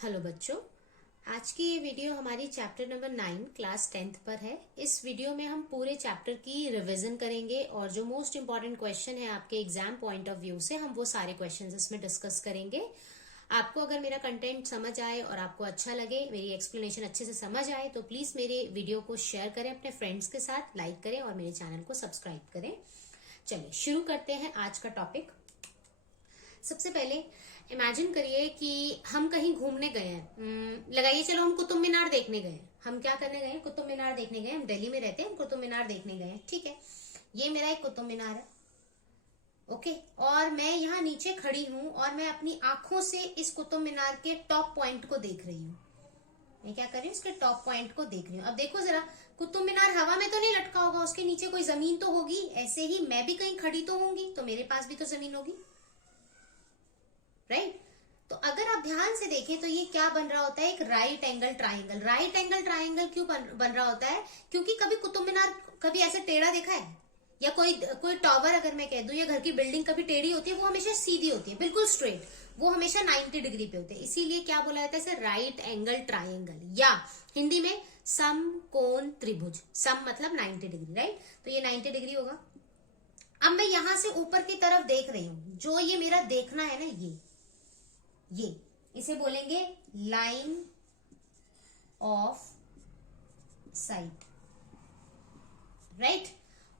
Hello बच्चों, आज की ये वीडियो हमारी चैप्टर नंबर 9 क्लास 10th पर है। इस वीडियो में हम पूरे चैप्टर की रिवीजन करेंगे और जो मोस्ट इम्पॉर्टेंट क्वेश्चन है आपके एग्जाम पॉइंट ऑफ व्यू से हम वो सारे क्वेश्चंस इसमें डिस्कस करेंगे। आपको अगर मेरा कंटेंट समझ आए और आपको अच्छा लगे, मेरी एक्सप्लेनेशन अच्छे से समझ आए तो प्लीज मेरे वीडियो को शेयर करें अपने फ्रेंड्स के साथ, लाइक करें और मेरे चैनल को सब्सक्राइब करें। चलिए शुरू करते हैं आज का टॉपिक। सबसे पहले इमेजिन करिए कि हम कहीं घूमने गए हैं। लगाइए चलो हम कुतुब मीनार देखने गए हैं। हम क्या करने गए हैं? कुतुब मीनार देखने गए। हम दिल्ली में रहते हैं, हम कुतुब मीनार देखने गए हैं। ठीक है, ये मेरा एक कुतुब मीनार है। ओके, और मैं यहाँ नीचे खड़ी हूँ और मैं अपनी आंखों से इस कुतुब मीनार के टॉप पॉइंट को देख रही हूँ। मैं क्या कर रही हूँ? इसके टॉप पॉइंट को देख रही हूँ। अब देखो जरा, कुतुब मीनार हवा में तो नहीं लटका होगा, उसके नीचे कोई जमीन तो होगी। ऐसे ही मैं भी कहीं खड़ी तो होंगी, तो मेरे पास भी तो जमीन होगी, राइट? तो अगर आप ध्यान से देखें तो ये क्या बन रहा होता है? एक right angle triangle. Right angle triangle क्यों बन रहा होता है? क्योंकि कभी कुतुब मीनार कभी ऐसे टेढ़ा देखा है? या कोई टावर अगर मैं कह दूं, या घर की बिल्डिंग कभी टेढ़ी होती है? वो हमेशा सीधी होती है, बिल्कुल स्ट्रेट। वो हमेशा 90 डिग्री पे होते हैं। इसीलिए क्या बोला जाता है इसे? राइट एंगल ट्राइंगल, या हिंदी में समकोण त्रिभुज। सम मतलब 90 डिग्री, राइट? तो ये 90 डिग्री होगा। अब मैं यहां से ऊपर की तरफ देख रही हूं। जो ये मेरा देखना है ना, ये इसे बोलेंगे लाइन ऑफ साइट, राइट?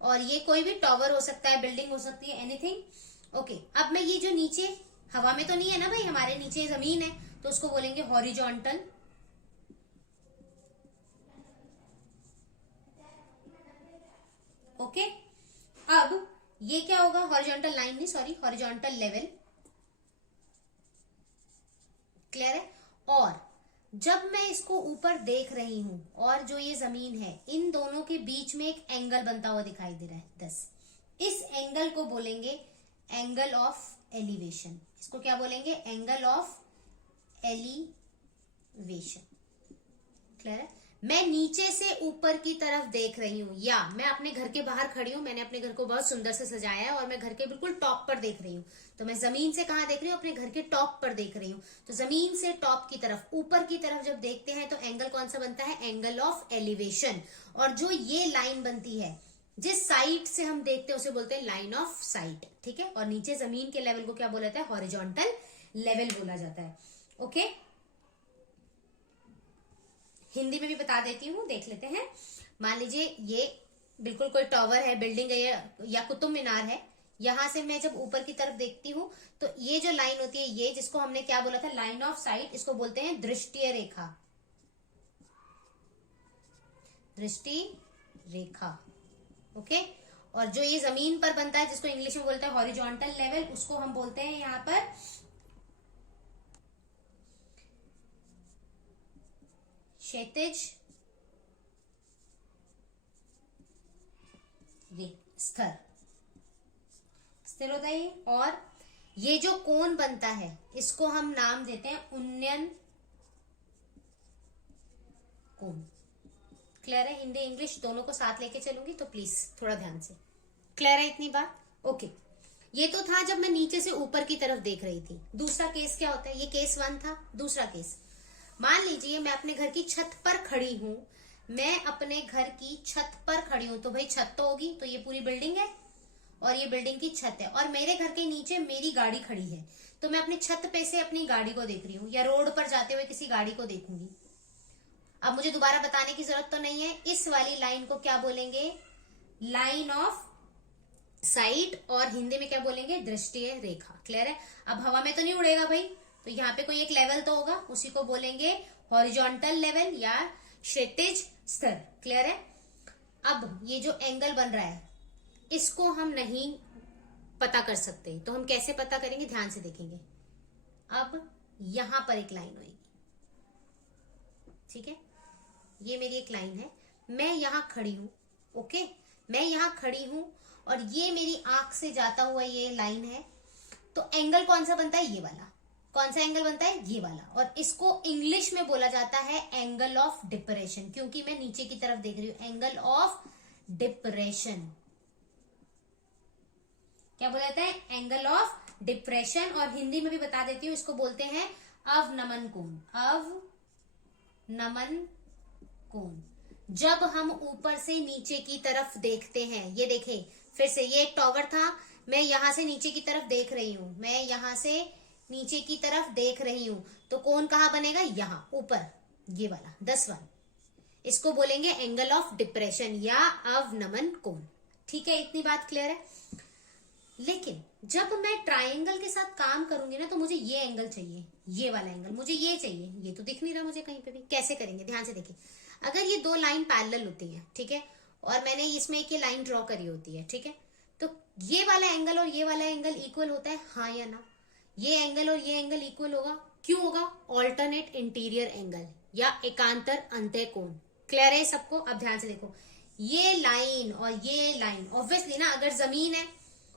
और ये कोई भी टावर हो सकता है, बिल्डिंग हो सकती है, एनीथिंग। ओके, अब मैं ये जो नीचे हवा में तो नहीं है ना भाई, हमारे नीचे जमीन है, तो उसको बोलेंगे हॉरिजॉन्टल। ओके, अब ये क्या होगा? हॉरिजॉन्टल लाइन नहीं, सॉरी, हॉरिजॉन्टल लेवल। क्लियर है? और जब मैं इसको ऊपर देख रही हूं और जो ये जमीन है, इन दोनों के बीच में एक एंगल बनता हुआ दिखाई दे रहा है 10। इस एंगल को बोलेंगे एंगल ऑफ एलिवेशन। इसको क्या बोलेंगे? Angle of elevation. क्लियर है? मैं नीचे से ऊपर की तरफ देख रही हूँ, या मैं अपने घर के बाहर खड़ी हूँ, मैंने अपने घर को बहुत सुंदर से सजाया है और मैं घर के बिल्कुल टॉप पर देख रही हूँ। तो मैं जमीन से कहाँ देख रही हूँ? अपने घर के टॉप पर देख रही हूँ। तो जमीन से टॉप की तरफ, ऊपर की तरफ जब देखते हैं तो एंगल कौन सा बनता है? Angle of elevation. और जो ये लाइन बनती है, जिस साइड से हम देखते हैं उसे बोलते हैं लाइन ऑफ साइट। ठीक है? और नीचे जमीन के लेवल को क्या बोला जाता है? हॉरिजॉन्टल लेवल बोला जाता है। ओके, हिंदी में भी बता देती हूँ, देख लेते हैं। मान लीजिए ये बिल्कुल कोई टावर है, बिल्डिंग है, या कुतुब मीनार है। यहां से मैं जब ऊपर की तरफ देखती हूँ तो ये जो लाइन होती है, ये जिसको हमने क्या बोला था? Line of site. इसको बोलते हैं दृष्टीय रेखा। दृष्टि रेखा। ओके, और जो ये जमीन पर बनता है, जिसको इंग्लिश में बोलते हैं हॉरिजॉन्टल लेवल, उसको हम बोलते हैं यहां पर क्षैतिज स्तर। स्थिर होता है। और ये जो कोण बनता है, इसको हम नाम देते हैं उन्नयन कोण। क्लियर है? हिंदी इंग्लिश दोनों को साथ लेके चलूंगी, तो प्लीज थोड़ा ध्यान से। क्लियर है इतनी बात? ओके, ये तो था जब मैं नीचे से ऊपर की तरफ देख रही थी। दूसरा केस क्या होता है? ये केस 1 था। दूसरा केस, मान लीजिए मैं अपने घर की छत पर खड़ी हूं। मैं अपने घर की छत पर खड़ी हूं, तो भाई छत तो होगी, तो ये पूरी बिल्डिंग है और ये बिल्डिंग की छत है, और मेरे घर के नीचे मेरी गाड़ी खड़ी है। तो मैं अपनी छत पे से अपनी गाड़ी को देख रही हूँ, या रोड पर जाते हुए किसी गाड़ी को देखूंगी। अब मुझे दोबारा बताने की जरूरत तो नहीं है, इस वाली लाइन को क्या बोलेंगे? लाइन ऑफ साइट, और हिंदी में क्या बोलेंगे? दृष्टीय रेखा। क्लियर है? अब हवा में तो नहीं उड़ेगा भाई, तो यहाँ पे कोई एक लेवल तो होगा, उसी को बोलेंगे हॉरिजॉन्टल लेवल या क्षैतिज स्तर। क्लियर है? अब ये जो एंगल बन रहा है, इसको हम नहीं पता कर सकते, तो हम कैसे पता करेंगे? ध्यान से देखेंगे। अब यहां पर एक लाइन होगी, ठीक है? ये मेरी एक लाइन है, मैं यहां खड़ी हूं। ओके, मैं यहां खड़ी हूं और ये मेरी आंख से जाता हुआ ये लाइन है। तो एंगल कौन सा बनता है? ये वाला। कौन सा एंगल बनता है? ये वाला। और इसको इंग्लिश में बोला जाता है एंगल ऑफ डिप्रेशन, क्योंकि मैं नीचे की तरफ देख रही हूं। एंगल ऑफ डिप्रेशन क्या बोला जाता है? Angle of depression. और हिंदी में भी बता देती हूँ, इसको बोलते हैं अवनमन कोण, अवनमन कोण। जब हम ऊपर से नीचे की तरफ देखते हैं, ये देखें फिर से, ये एक टॉवर था, मैं यहां से नीचे की तरफ देख रही हूं, मैं यहां से नीचे की तरफ देख रही हूं, तो कोण कहां बनेगा, यहां ऊपर, ये वाला 10 वाला, इसको बोलेंगे एंगल ऑफ डिप्रेशन या अवनमन कोण। ठीक है, इतनी बात क्लियर है। लेकिन जब मैं ट्रायंगल के साथ काम करूंगी ना, तो मुझे ये एंगल चाहिए, ये वाला एंगल मुझे ये चाहिए, ये तो दिख नहीं रहा मुझे कहीं पे भी। कैसे करेंगे, ध्यान से देखिए। अगर ये दो लाइन पैरेलल होती हैं, ठीक है, और मैंने इसमें एक ये लाइन ड्रॉ करी होती है, ठीक है, तो ये वाला एंगल और ये वाला एंगल इक्वल होता है, हाँ या ना? ये एंगल और ये एंगल इक्वल होगा, क्यों होगा? ऑल्टरनेट इंटीरियर एंगल या एकांतर अंतः कोण। क्लियर है सबको? अब ध्यान से देखो, ये लाइन और ये लाइन, ऑब्वियसली ना, अगर जमीन है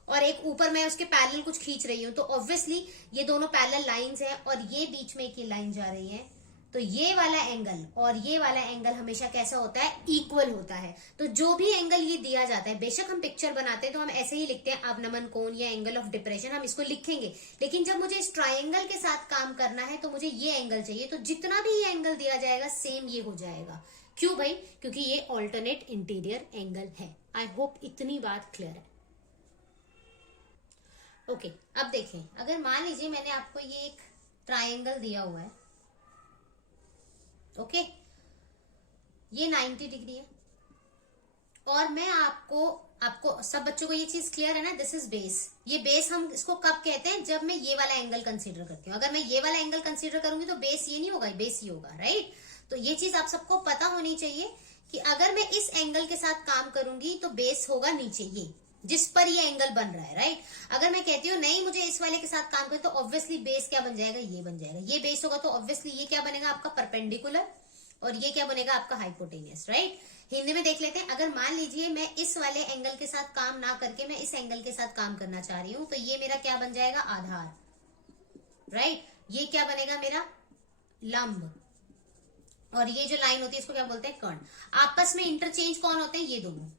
और एक ऊपर मैं उसके पैरेलल कुछ खींच रही हूं, तो ऑब्वियसली ये दोनों पैरेलल लाइंस हैं और ये बीच में एक ये लाइन जा रही है, तो ये वाला एंगल और ये वाला एंगल हमेशा कैसा होता है, इक्वल होता है। तो जो भी एंगल ये दिया जाता है, बेशक हम पिक्चर बनाते हैं तो हम ऐसे ही लिखते हैं, अवनमन कोण या एंगल ऑफ डिप्रेशन, हम इसको लिखेंगे, लेकिन जब मुझे इस ट्राइंगल के साथ काम करना है तो मुझे ये एंगल चाहिए, तो जितना भी ये एंगल दिया जाएगा सेम ये हो जाएगा। क्यों भाई? क्योंकि ये ऑल्टरनेट इंटीरियर एंगल है। आई होप इतनी बात क्लियर है। ओके, अब देखें, अगर मान लीजिए मैंने आपको ये एक ट्राइंगल दिया हुआ है, ओके, ये 90 डिग्री है, और मैं आपको सब बच्चों को ये चीज क्लियर है ना, दिस इज बेस। ये बेस हम इसको कब कहते हैं, जब मैं ये वाला एंगल कंसीडर करती हूँ। अगर मैं ये वाला एंगल कंसीडर करूंगी तो बेस ये नहीं होगा, बेस ही होगा, राइट? तो ये चीज आप सबको पता होनी चाहिए कि अगर मैं इस एंगल के साथ काम करूंगी तो बेस होगा नीचे, ये जिस पर ये एंगल बन रहा है, राइट? अगर मैं कहती हूँ नहीं मुझे इस वाले के साथ काम करें, तो ऑब्वियसली बेस क्या बन जाएगा, ये बन जाएगा। ये बेस होगा तो ऑब्वियसली ये क्या बनेगा आपका, परपेंडिकुलर, और ये क्या बनेगा आपका, हाइपोटेनियस, राइट? हिंदी में देख लेते हैं। अगर मान लीजिए मैं इस वाले एंगल के साथ काम ना करके मैं इस एंगल के साथ काम करना चाह रही हूं, तो ये मेरा क्या बन जाएगा, आधार, राइट? ये क्या बनेगा मेरा, लंब, और ये जो लाइन होती है इसको क्या बोलते हैं, कर्ण। आपस में इंटरचेंज कौन होते हैं, ये दोनों,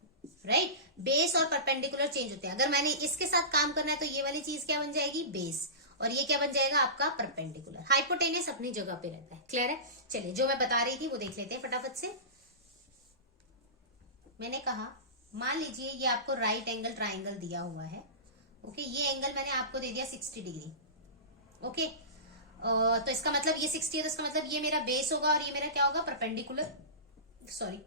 राइट? बेस और परपेंडिकुलर चेंज होते हैं। अगर मैंने इसके साथ काम करना है तो ये वाली चीज क्या बन जाएगी, बेस, और ये क्या बन जाएगा आपका, परपेंडिकुलर। हाइपोटेनियस अपनी जगह पे रहता है। क्लियर है? चलिए, जो मैं बता रही थी वो देख लेते हैं फटाफट से। मैंने कहा, मान लीजिए ये आपको राइट एंगल ट्राइंगल दिया हुआ है, ओके, ये एंगल मैंने आपको दे दिया 60 डिग्री, ओके, तो इसका मतलब ये 60 है, तो इसका मतलब ये मेरा बेस होगा और ये मेरा क्या होगा, परपेंडिकुलर, सॉरी,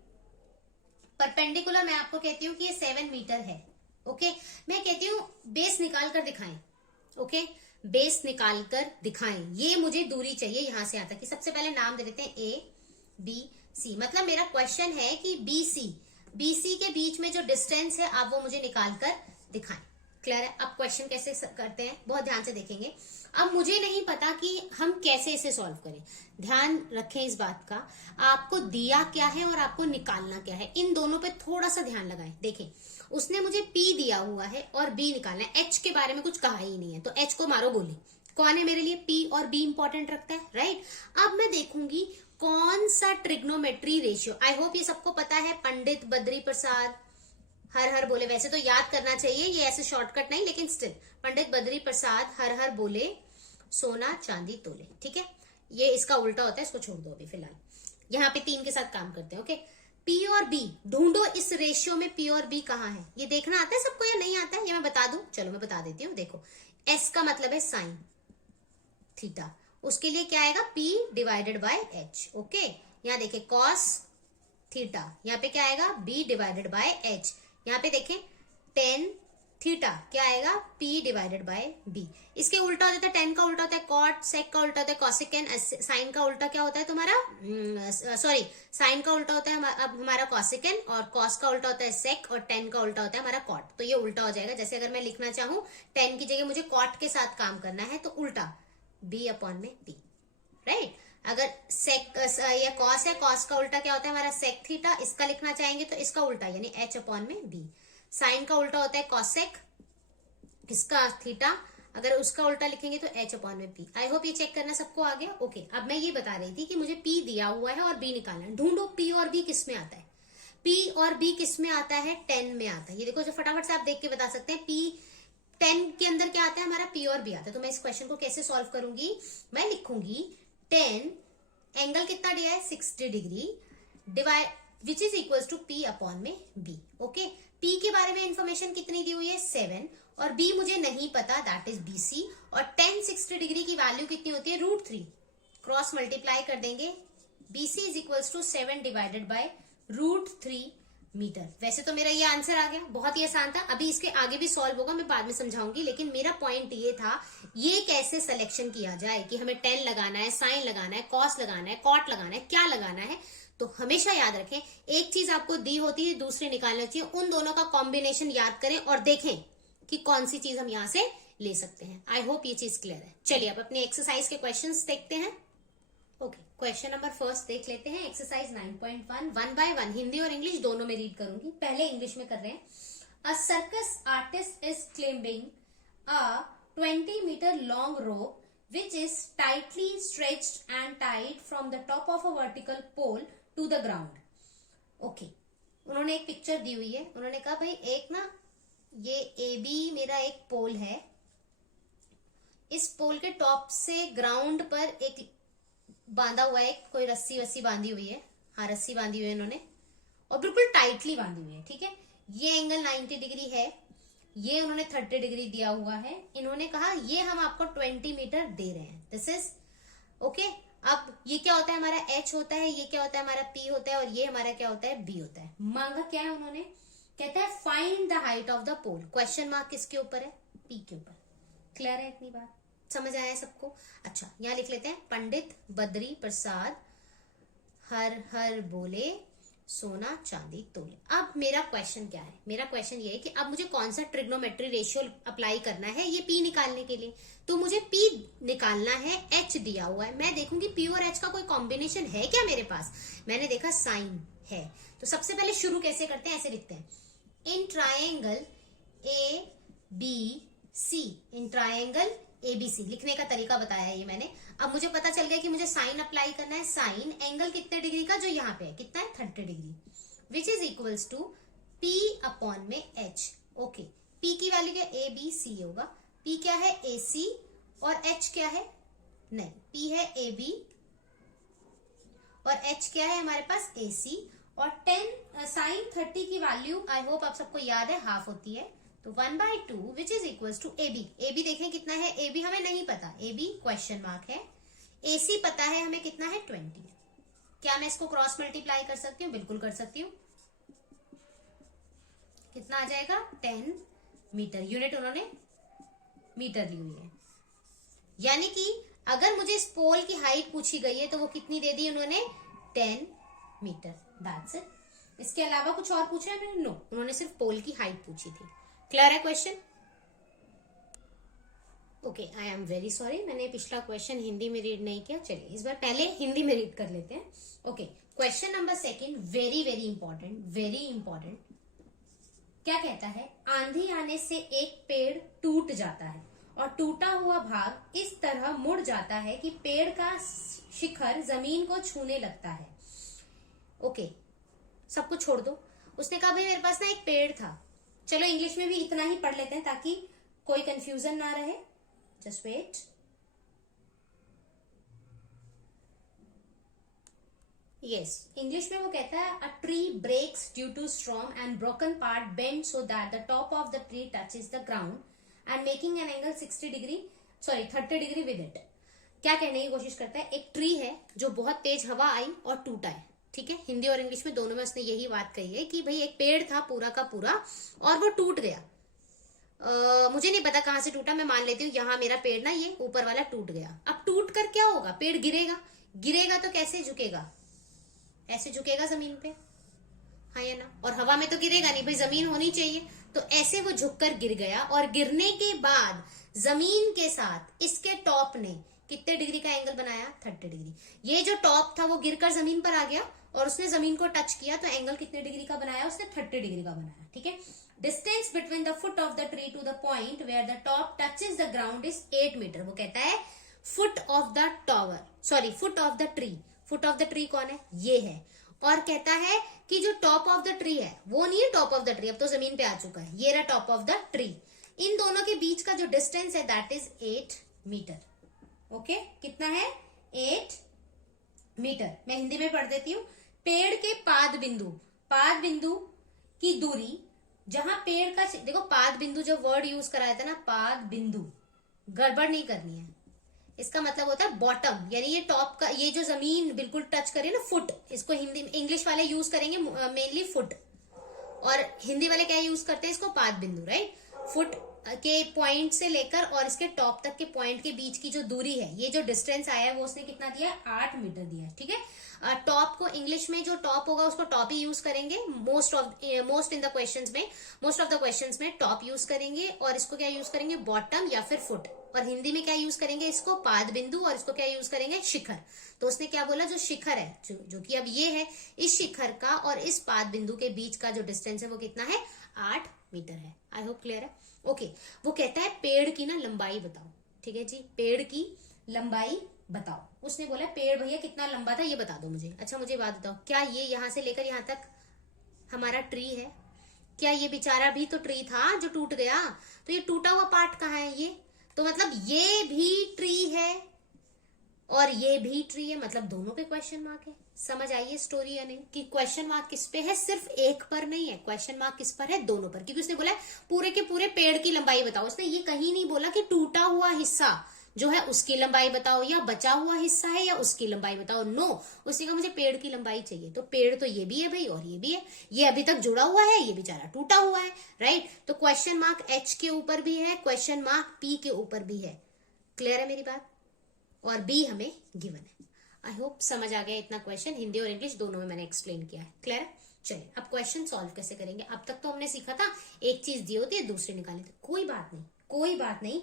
परपेंडिकुलर। मैं आपको कहती हूँ कि ये 7 मीटर है, ओके। मैं कहती हूँ बेस निकाल कर दिखाएं, ओके, बेस निकाल कर दिखाएं। ये मुझे दूरी चाहिए यहां से यहां तक की। सबसे पहले नाम दे देते हैं A B C। मतलब मेरा क्वेश्चन है कि BC के बीच में जो डिस्टेंस है आप वो मुझे निकाल कर दिखाएं। क्लियर है? अब क्वेश्चन कैसे करते हैं बहुत ध्यान से देखेंगे। अब मुझे नहीं पता कि हम कैसे इसे सॉल्व करें। ध्यान रखें इस बात का, आपको दिया क्या है और आपको निकालना क्या है, इन दोनों पे थोड़ा सा ध्यान लगाएं। देखें, उसने मुझे P दिया हुआ है और B निकालना है। H के बारे में कुछ कहा ही नहीं है, तो H को मारो गोली। कौन है मेरे लिए, P और B इंपॉर्टेंट रखता है, राइट? अब मैं देखूंगी कौन सा ट्रिग्नोमेट्री रेशियो, आई होप ये सबको पता है, पंडित बद्री प्रसाद हर हर बोले। वैसे तो याद करना चाहिए, ये ऐसे शॉर्टकट नहीं, लेकिन स्टिल, पंडित बद्री प्रसाद हर हर बोले सोना चांदी तोले, ठीक है? ये इसका उल्टा होता है, इसको छोड़ दो अभी फिलहाल। यहाँ पे 3 के साथ काम करते हैं, ओके। P और B ढूंढो, इस रेशियो में P और B कहाँ है, ये देखना आता है सबको या नहीं आता है, ये मैं बता दूं, चलो मैं बता देती हूँ। देखो, S का मतलब है साइन थीटा, उसके लिए क्या आएगा, P divided by H, okay. यहाँ देखे कॉस थीटा, यहाँ पे क्या आएगा, B डिवाइडेड बाय H। यहाँ पे देखें टेन थीटा, क्या आएगा, P डिवाइडेड बाय B। इसके उल्टा होता है, टेन का उल्टा होता है कॉट, सेक का उल्टा होता है कॉसेकेन, साइन का उल्टा क्या होता है तुम्हारा, सॉरी, साइन का उल्टा होता है अब हमारा कॉसेकेन, और कॉस का उल्टा होता है सेक, और टेन का उल्टा होता है हमारा कॉट। तो ये उल्टा हो जाएगा। जैसे अगर मैं लिखना चाहूँ टेन की जगह मुझे कॉट के साथ काम करना है, तो उल्टा B अपॉन में P, राइट? अगर सेक या कॉस है, कॉस का उल्टा क्या होता है हमारा सेक थीटा, इसका लिखना चाहेंगे तो इसका उल्टा यानी H अपॉन में B। साइन का उल्टा होता है कॉसेक, इसका थीटा, अगर उसका उल्टा लिखेंगे तो H अपॉन में P। आई होप ये चेक करना सबको आ गया, ओके। अब मैं ये बता रही थी कि मुझे P दिया हुआ है और B निकालना है। ढूंढो P और B किस में आता है। P और B किस में आता है, 10 में आता है। ये देखो, जो फटाफट से आप देख के बता सकते हैं, P 10 के अंदर क्या आता है हमारा, P और B आता है। तो मैं इस क्वेश्चन को कैसे सॉल्व करूंगी, मैं लिखूंगी 10 एंगल कितना दिया है 60 degree divide which is equal to P upon में B। ओके, P के बारे में इंफॉर्मेशन कितनी दी हुई है 7 और B मुझे नहीं पता, दैट इज BC। और 10 60 डिग्री की वैल्यू कितनी होती है √3, क्रॉस मल्टीप्लाई कर देंगे, BC is equal to 7 divided by √3 metre. वैसे तो मेरा ये आंसर आ गया, बहुत ही आसान था। अभी इसके आगे भी सॉल्व होगा, मैं बाद में समझाऊंगी, लेकिन मेरा पॉइंट ये था ये कैसे सिलेक्शन किया जाए कि हमें 10 लगाना है, साइन लगाना है, कॉस लगाना है, कॉट लगाना है, क्या लगाना है। तो हमेशा याद रखें, एक चीज आपको दी होती है, दूसरी निकालनी होती है, उन दोनों का कॉम्बिनेशन याद करें और देखें कि कौन सी चीज हम यहां से ले सकते हैं। आई होप ये चीज क्लियर है। चलिए अब अपने एक्सरसाइज के क्वेश्चंस देखते हैं। ओके, क्वेश्चन नंबर फर्स्ट देख लेते हैं, एक्सरसाइज 9.1 1 by 1 हिंदी और इंग्लिश दोनों में रीड करूंगी, पहले इंग्लिश में कर रहे हैं। अ circus artist is climbing a 20-meter long rope which is tightly stretched and tied from the top of a vertical pole to the ground. Okay, उन्होंने एक पिक्चर दी हुई है, उन्होंने कहा भाई एक ना ये AB मेरा एक पोल है, इस पोल के टॉप से ग्राउंड पर एक बांधा हुआ है, कोई रस्सी वस्सी बांधी हुई है, हाँ रस्सी बांधी हुई है इन्होंने, और बिल्कुल टाइटली बांधी हुई है। ठीक है, ये एंगल 90 डिग्री है, ये उन्होंने 30 डिग्री दिया हुआ है। इन्होंने कहा ये हम आपको 20 मीटर दे रहे हैं, दिस इज ओके। अब ये क्या होता है हमारा H होता है, ये क्या होता है हमारा P होता है, और ये हमारा क्या होता है B होता है। मांगा क्या है उन्होंने, कहता है find the height of the pole. Question mark किसके ऊपर है, P के ऊपर। क्लियर है, इतनी बात समझ आया है सबको। अच्छा, यहां लिख लेते हैं, पंडित बद्री प्रसाद हर हर बोले सोना चांदी तोले। अब मेरा क्वेश्चन क्या है, मेरा क्वेश्चन ये है कि अब मुझे कौन सा ट्रिग्नोमेट्री रेशियो अप्लाई करना है ये P निकालने के लिए। तो मुझे P निकालना है, H दिया हुआ है, मैं देखूंगी P और H का कोई कॉम्बिनेशन है क्या मेरे पास। मैंने देखा साइन है, तो सबसे पहले शुरू कैसे करते हैं, ऐसे लिखते हैं, in triangle ABC, in triangle ABC लिखने का तरीका बताया है ये मैंने। अब मुझे पता चल गया कि मुझे साइन अप्लाई करना है, साइन एंगल कितने डिग्री का, जो यहाँ पे है कितना है 30 degree, which is equals to P upon में H। ओके, P की वैल्यू क्या, ABC होगा, P क्या है AC और H क्या है, नहीं P है AB और H क्या है हमारे पास AC। और 10 साइन 30 की वैल्यू आई होप आप सबको याद है, हाफ होती है, तो 1/2 which is equals to AB। AB देखें कितना है, AB हमें नहीं पता, AB क्वेश्चन मार्क है, AC पता है हमें कितना है 20। क्या मैं इसको क्रॉस मल्टीप्लाई कर सकती हूँ, बिल्कुल कर सकती हूँ। कितना आ जाएगा 10 मीटर, यूनिट उन्होंने मीटर ली हुई है। यानी कि अगर मुझे इस पोल की हाइट पूछी गई है तो वो कितनी दे दी उन्होंने 10 मीटर, दैट्स इट। इसके अलावा कुछ और पूछा है नो, उन्होंने सिर्फ पोल की हाइट पूछी थी। क्लियर है question. Okay, I am very sorry, मैंने पिछला क्वेश्चन हिंदी में रीड नहीं किया। चलिए इस बार पहले हिंदी में रीड कर लेते हैं। Okay, question number second, very very important, very important. क्या कहता है, आंधी आने से एक पेड़ टूट जाता है और टूटा हुआ भाग इस तरह मुड़ जाता है कि पेड़ का शिखर जमीन को छूने लगता है। ओके, सब कुछ छोड़ दो। उसने कहा भाई मेरे पास ना एक पेड़ था, चलो इंग्लिश में भी इतना ही पढ़ लेते हैं ताकि कोई कंफ्यूजन ना रहे। Just wait. यस, इंग्लिश में वो कहता है a tree breaks due to storm and broken part bend so that the top of the tree touches the ground and making an angle 30 degree with it. क्या कहने की कोशिश करता है, एक ट्री है जो बहुत तेज हवा आई और टूटा है। ठीक है, हिंदी और इंग्लिश में दोनों में उसने यही बात कही है कि भाई एक पेड़ था पूरा का पूरा और वो टूट गया। मुझे नहीं पता कहां से टूटा, मैं मान लेती हूँ यहाँ मेरा पेड़ ना ये ऊपर वाला टूट गया। अब टूट कर क्या होगा, पेड़ गिरेगा, गिरेगा तो कैसे झुकेगा, ऐसे झुकेगा जमीन पे, हाँ या ना, और हवा में तो गिरेगा नहीं, भाई जमीन होनी चाहिए। तो ऐसे वो झुककर गिर गया और गिरने के बाद जमीन के साथ इसके टॉप ने कितने डिग्री का एंगल बनाया 30 डिग्री। ये जो टॉप था वो गिरकर जमीन पर आ गया और उसने जमीन को टच किया, तो एंगल कितने डिग्री का बनाया उसने 30 डिग्री का बनाया। ठीक है, distance between the foot of the tree to the point where the top touches the ground is 8 metre. वो कहता है foot of the tower, sorry foot of the tree. Foot of the tree कौन है, ये है। और कहता है कि जो टॉप ऑफ द ट्री है वो नहीं है टॉप ऑफ द ट्री, अब तो जमीन पे आ चुका है, ये रहा टॉप ऑफ द ट्री। इन दोनों के बीच का जो डिस्टेंस है दैट इज 8 मीटर। ओके, कितना है? 8 मीटर। मैं हिंदी में पढ़ देती हूँ। पेड़ के पाद बिंदु की दूरी, जहां पेड़ का, देखो पाद बिंदु जब वर्ड यूज कराया था ना, पाद बिंदु, गड़बड़ नहीं करनी है। इसका मतलब होता है बॉटम, यानी ये टॉप का, ये जो जमीन बिल्कुल टच करे ना, फुट। इसको हिंदी इंग्लिश वाले यूज करेंगे मेनली फुट, और हिंदी वाले क्या यूज करते हैं इसको? पाद बिंदु, राइट। फुट के पॉइंट से लेकर और इसके टॉप तक के पॉइंट के बीच की जो दूरी है, ये जो डिस्टेंस आया है वो उसने कितना दिया है? 8 मीटर दिया है, ठीक है। टॉप को इंग्लिश में जो टॉप होगा उसको टॉप ही यूज करेंगे, मोस्ट ऑफ द क्वेश्चंस में टॉप यूज करेंगे, और इसको क्या यूज करेंगे? बॉटम या फिर फुट। और हिंदी में क्या यूज करेंगे? इसको पाद बिंदु, और इसको क्या यूज करेंगे? शिखर। तो उसने क्या बोला? जो शिखर है, जो कि अब ये है, इस शिखर का और इस पाद बिंदु के बीच का जो डिस्टेंस है वो कितना है? 8 मीटर है। आई होप क्लियर है। ओके, वो कहता है पेड़ की ना लंबाई बताओ। ठीक है जी, पेड़ की लंबाई बताओ। उसने बोला पेड़ भैया कितना लंबा था ये बता दो मुझे। अच्छा मुझे बात बताओ, क्या ये यहां से लेकर यहां तक हमारा ट्री है? क्या ये बेचारा भी तो ट्री था जो टूट गया? तो ये टूटा हुआ पार्ट कहाँ है? ये तो मतलब ये भी ट्री है और ये भी ट्री है, मतलब दोनों पे क्वेश्चन मार्क है। समझ आइए स्टोरी या नहीं? कि क्वेश्चन मार्क किस पे है? सिर्फ एक पर नहीं है, क्वेश्चन मार्क किस पर है? दोनों पर। क्योंकि उसने बोला पूरे के पूरे पेड़ की लंबाई बताओ। उसने ये कहीं नहीं बोला कि टूटा हुआ हिस्सा जो है उसकी लंबाई बताओ, या बचा हुआ हिस्सा है या उसकी लंबाई बताओ। नो, उसने कहा मुझे पेड़ की लंबाई चाहिए। तो पेड़ तो ये भी है भाई और ये भी है, ये अभी तक जुड़ा हुआ है, ये बेचारा टूटा हुआ है, राइट। तो क्वेश्चन मार्क एच के ऊपर भी है, क्वेश्चन मार्क पी के ऊपर भी है। क्लियर है मेरी बात? और बी हमें गिवन है। आई होप समझ आ गया इतना क्वेश्चन। हिंदी और इंग्लिश दोनों में मैंने एक्सप्लेन किया है। क्लियर है? चलिए अब क्वेश्चन सॉल्व कैसे करेंगे। अब तक तो हमने सीखा था एक चीज दी होती है दूसरी निकाली थी। कोई बात नहीं, कोई बात नहीं।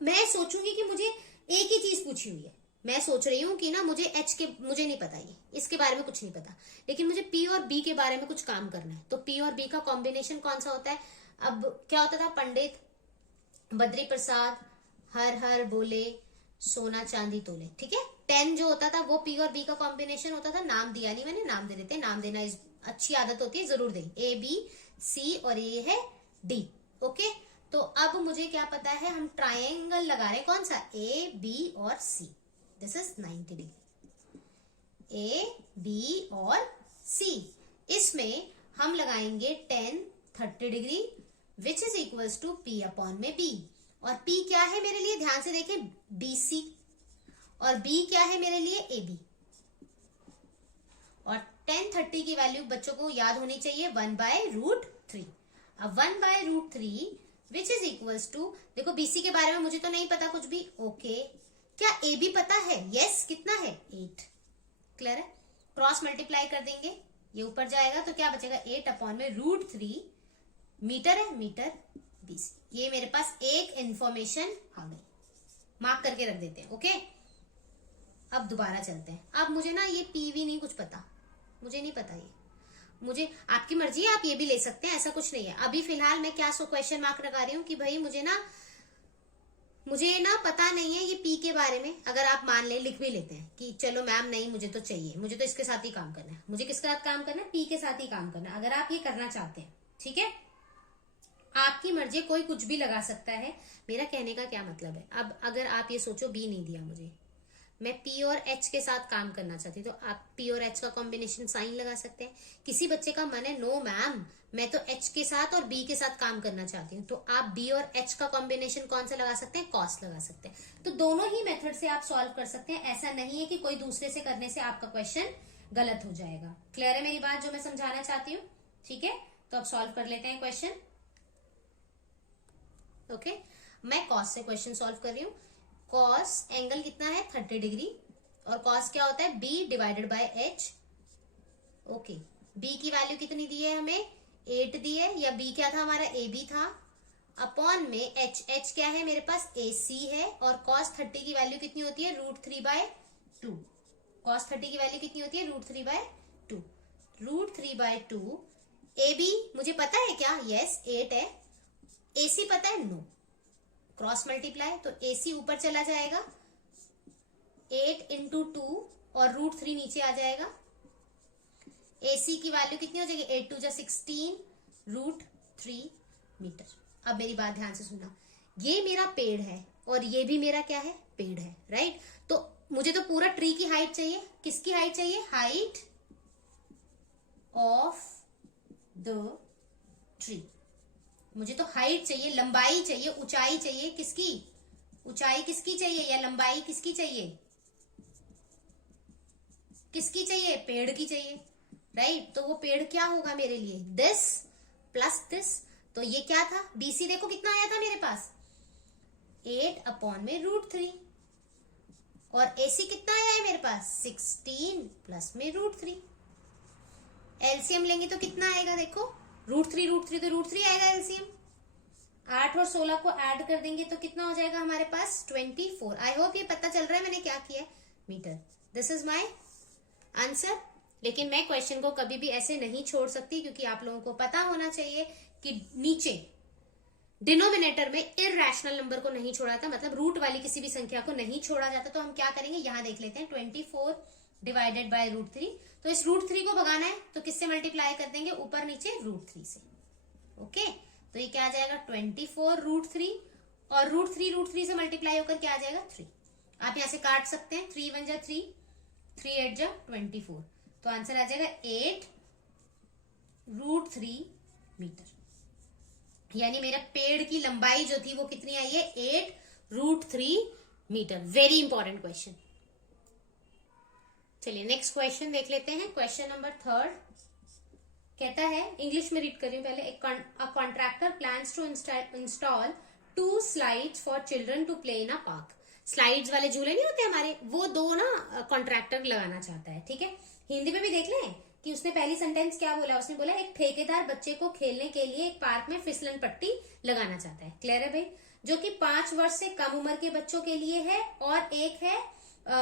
मैं सोचूंगी कि मुझे एक ही चीज पूछी हुई है। मैं सोच रही हूँ कि ना मुझे एच के, मुझे नहीं पता, ये इसके बारे में कुछ नहीं पता, लेकिन मुझे पी और बी के बारे में कुछ काम करना है। तो पी और बी का कॉम्बिनेशन कौन सा होता है? अब क्या होता था? पंडित बद्री प्रसाद हर हर बोले सोना चांदी तोले। ठीक है, 10 जो होता था वो पी और बी का कॉम्बिनेशन होता था। नाम दिया नहीं मैंने, नाम दे देते हैं। नाम देना अच्छी आदत होती है, जरूर दें। ए बी सी और ये है डी। ओके, तो अब मुझे क्या पता है? हम ट्रायंगल लगा रहे हैं, कौन सा? ए बी और C. This is 90 degree. A B और सी, इसमें हम लगाएंगे 10 30 degree which is equals to P upon में बी। और P क्या है मेरे लिए? ध्यान से देखें, BC। और B क्या है मेरे लिए? AB। और 10 30 की वैल्यू बच्चों को याद होनी चाहिए 1/√3। अब 1/√3 विच इज इक्वल्स टू, देखो BC के बारे में मुझे तो नहीं पता कुछ भी। ओके, क्या AB पता है? यस, कितना है? 8। क्लियर है? क्रॉस मल्टीप्लाई कर देंगे, ये ऊपर जाएगा तो क्या बचेगा? 8 अपॉन में √3 मीटर है, मीटर BC। ये मेरे पास एक इंफॉर्मेशन आ गई, मार्क करके रख देते हैं। ओके, अब दोबारा चलते हैं। अब मुझे ना ये पीवी नहीं कुछ पता, मुझे नहीं पता ये, मुझे आपकी मर्जी है, आप ये भी ले सकते हैं, ऐसा कुछ नहीं है। अभी फिलहाल मैं क्या क्वेश्चन मार्क लगा रही हूँ कि भाई मुझे ना पता नहीं है ये पी के बारे में। अगर आप मान ले, लिख भी लेते हैं कि चलो मैम नहीं मुझे तो चाहिए, मुझे तो इसके साथ ही काम करना है। मुझे किसके साथ काम करना है? पी के साथ ही काम करना है। अगर आप ये करना चाहते हैं, ठीक है, आपकी मर्जी, कोई कुछ भी लगा सकता है। मेरा कहने का क्या मतलब है? अब अगर आप ये सोचो बी नहीं दिया मुझे, मैं पी और एच के साथ काम करना चाहती हूँ, तो आप पी और एच का कॉम्बिनेशन साइन लगा सकते हैं। किसी बच्चे का मन है नो मैम मैं तो एच के साथ और बी के साथ काम करना चाहती हूँ, तो आप बी और एच का कॉम्बिनेशन कौन सा लगा सकते हैं? कॉस लगा सकते हैं। तो दोनों ही मेथड से आप सॉल्व कर सकते हैं। ऐसा नहीं है कि कोई दूसरे से करने से आपका क्वेश्चन गलत हो जाएगा। क्लियर है मेरी बात जो मैं समझाना चाहती हूँ? ठीक है, तो अब सॉल्व कर लेते हैं क्वेश्चन। ओके, मैं कॉस से क्वेश्चन सॉल्व कर रही हूँ। कॉस एंगल कितना है? 30 डिग्री। और कॉस क्या होता है? B divided by H. Okay, B की वैल्यू कितनी दी है हमें? 8 दी है, या बी क्या था हमारा? ए बी था, अपॉन में एच। एच क्या है मेरे पास? ए सी है। और कॉस 30 की वैल्यू कितनी होती है? √3/2। कॉस 30 की वैल्यू कितनी होती है? √3/2। √3/2। ए बी मुझे पता है क्या? यस 8 है। AC पता है? नो। क्रॉस मल्टीप्लाई, तो AC ऊपर चला जाएगा 8 × 2 और √3 नीचे आ जाएगा। AC की वैल्यू कितनी हो जाएगी? 8 2 16 √3 मीटर। अब मेरी बात ध्यान से सुनना, ये मेरा पेड़ है और ये भी मेरा क्या है, पेड़ है, राइट। तो मुझे तो पूरा ट्री की हाइट चाहिए, किसकी हाइट चाहिए, हाइट ऑफ द ट्री। मुझे तो हाइट चाहिए, लंबाई चाहिए, ऊंचाई चाहिए, किसकी, ऊंचाई किसकी चाहिए या लंबाई किसकी चाहिए, किसकी चाहिए, पेड़ की चाहिए, राइट। तो वो पेड़ क्या होगा मेरे लिए, दिस प्लस दिस। तो ये क्या था, BC देखो कितना आया था मेरे पास, 8/√3, और AC कितना आया है मेरे पास, 16 प्लस में √3। एलसीएम लेंगे तो कितना आएगा, देखो √3 तो √3 आएगा एलसीएम। 8 और 16 को ऐड कर देंगे तो कितना हो जाएगा हमारे पास, 24। आई होप ये पता चल रहा है मैंने क्या किया है, metre. This is my answer. लेकिन मैं क्वेश्चन को कभी भी ऐसे नहीं छोड़ सकती, क्योंकि आप लोगों को पता होना चाहिए कि नीचे डिनोमिनेटर में इरैशनल नंबर को नहीं छोड़ा था, मतलब रूट वाली किसी भी संख्या को नहीं छोड़ा जाता। तो हम क्या करेंगे, यहां देख लेते हैं, 24 डिवाइडेड बाय √3। तो इस √3 को भगाना है तो किससे मल्टीप्लाई कर देंगे, ऊपर नीचे √3 से। ओके, तो ये क्या आ जाएगा, 24√3, और √3 से मल्टीप्लाई होकर क्या आ जाएगा, 3। आप यहां से काट सकते हैं, 3 1 जा 3, 3 8 जा 24। तो आंसर आ जाएगा 8√3 मीटर। यानी मेरा पेड़ की लंबाई जो थी वो कितनी आई है, 8√3 मीटर। Very important question. चलिए नेक्स्ट क्वेश्चन देख लेते हैं। क्वेश्चन नंबर 3 कहता है, इंग्लिश में रीड कर रही हूं पहले। A contractor plans to install 2 slides for children to play in a park. Slides वाले झूले नहीं होते हमारे, वो 2 ना कॉन्ट्रैक्टर लगाना चाहता है, ठीक है। हिंदी में भी देख लें कि उसने पहली सेंटेंस क्या बोला, उसने बोला एक ठेकेदार बच्चे को खेलने के लिए एक पार्क में फिसलन पट्टी लगाना चाहता है। क्लियर है भाई, जो कि 5 वर्ष से कम उम्र के बच्चों के लिए है, और एक है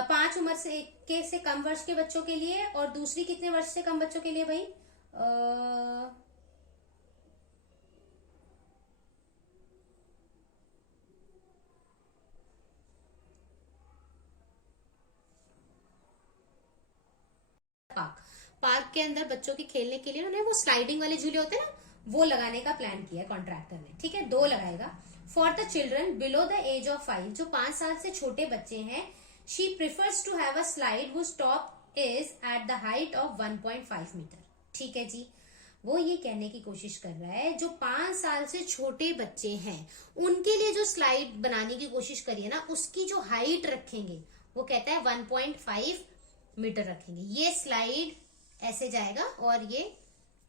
5 उम्र से कम वर्ष के बच्चों के लिए, और दूसरी कितने वर्ष से कम बच्चों के लिए भाई, पार्क के अंदर बच्चों के खेलने के लिए उन्होंने वो स्लाइडिंग वाले झूले होते हैं ना, वो लगाने का प्लान किया है कॉन्ट्रैक्टर ने, ठीक है। 2 लगाएगा। For the children below the age of 5, जो 5 साल से छोटे बच्चे हैं, she prefers to have a slide whose top is at the height of 1.5 metre. ठीक है जी, वो ये कहने की कोशिश कर रहा है जो 5 साल से छोटे बच्चे हैं उनके लिए जो स्लाइड बनाने की कोशिश करिए ना, उसकी जो हाइट रखेंगे वो कहता है 1.5 मीटर रखेंगे। ये स्लाइड ऐसे जाएगा और ये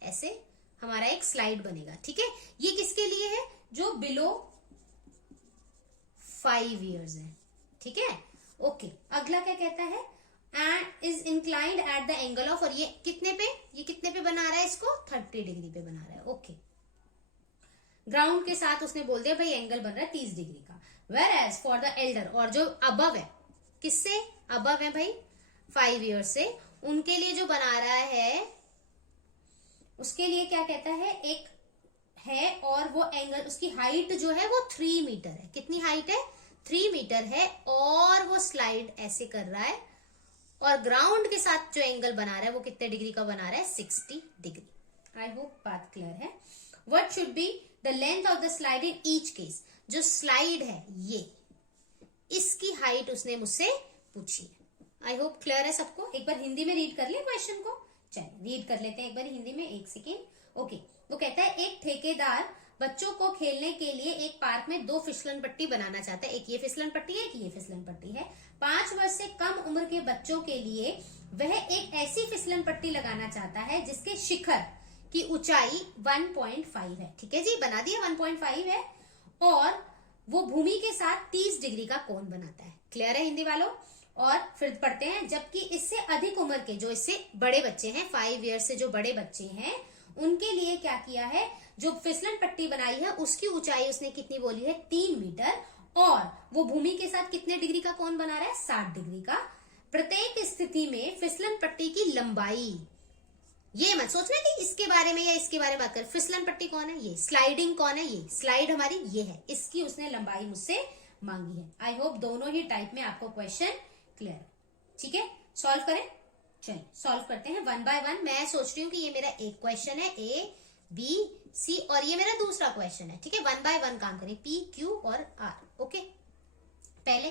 ऐसे हमारा एक स्लाइड बनेगा, ठीक है। ये किसके लिए है, जो बिलो 5 इयर्स है, ठीक है। ओके, अगला क्या कहता है, and is inclined at the angle of, और ये कितने पे बना रहा है इसको, 30 डिग्री पे बना रहा है। ओके, ग्राउंड के साथ उसने बोल दिया भाई एंगल बन रहा है 30 डिग्री का। Whereas for the elder, और जो अबव है, किससे अबव है भाई, 5 इयर्स से, उनके लिए जो बना रहा है उसके लिए क्या कहता है, एक है और वो एंगल, उसकी हाइट जो है वो 3 मीटर है। कितनी हाइट है, 3 मीटर है, और वो स्लाइड ऐसे कर रहा है, और ग्राउंड के साथ जो एंगल बना रहा है वो कितने डिग्री का बना रहा है, 60 डिग्री। आई होप बात क्लियर है। What should be the length of the slide in each case, जो स्लाइड है ये, इसकी हाइट उसने मुझसे पूछी है। आई होप क्लियर है सबको। एक बार हिंदी में रीड कर ले क्वेश्चन को, चलिए रीड कर लेते हैं एक बार हिंदी में, एक सेकेंड। ओके, वो कहता है एक ठेकेदार बच्चों को खेलने के लिए एक पार्क में 2 फिसलन पट्टी बनाना चाहता है। एक ये फिसलन पट्टी है, एक ये फिसलन पट्टी है। 5 वर्ष से कम उम्र के बच्चों के लिए वह एक ऐसी फिसलन पट्टी लगाना चाहता है जिसके शिखर की ऊंचाई 1.5 है। ठीक है जी, बना दिया 1.5 है, और वो भूमि के साथ 30 डिग्री का कोण बनाता है। क्लियर है हिंदी वालों। और फिर पढ़ते हैं, जबकि इससे अधिक उम्र के, जो इससे बड़े बच्चे हैं, 5 ईयर्स से जो बड़े बच्चे हैं, उनके लिए क्या किया है, जो फिसलन पट्टी बनाई है उसकी ऊंचाई उसने कितनी बोली है, 3 मीटर, और वो भूमि के साथ कितने डिग्री का कोण बना रहा है, 60 डिग्री का। प्रत्येक स्थिति में फिसलन पट्टी की लंबाई, ये मत सोचना कि इसके बारे में या इसके बारे में बात कर, फिसलन पट्टी कौन है, ये स्लाइडिंग कौन है, ये स्लाइड हमारी ये है, इसकी उसने लंबाई मुझसे मांगी है। आई होप दोनों ही टाइप में आपको क्वेश्चन क्लियर है। ठीक है, सॉल्व करें, चलिए सॉल्व करते हैं 1 बाय 1। मैं सोच रही हूँ कि ये मेरा एक क्वेश्चन है, A, बी सी, और ये मेरा दूसरा क्वेश्चन है, ठीक है। 1 बाय 1 काम करें, पी क्यू और आर। ओके, पहले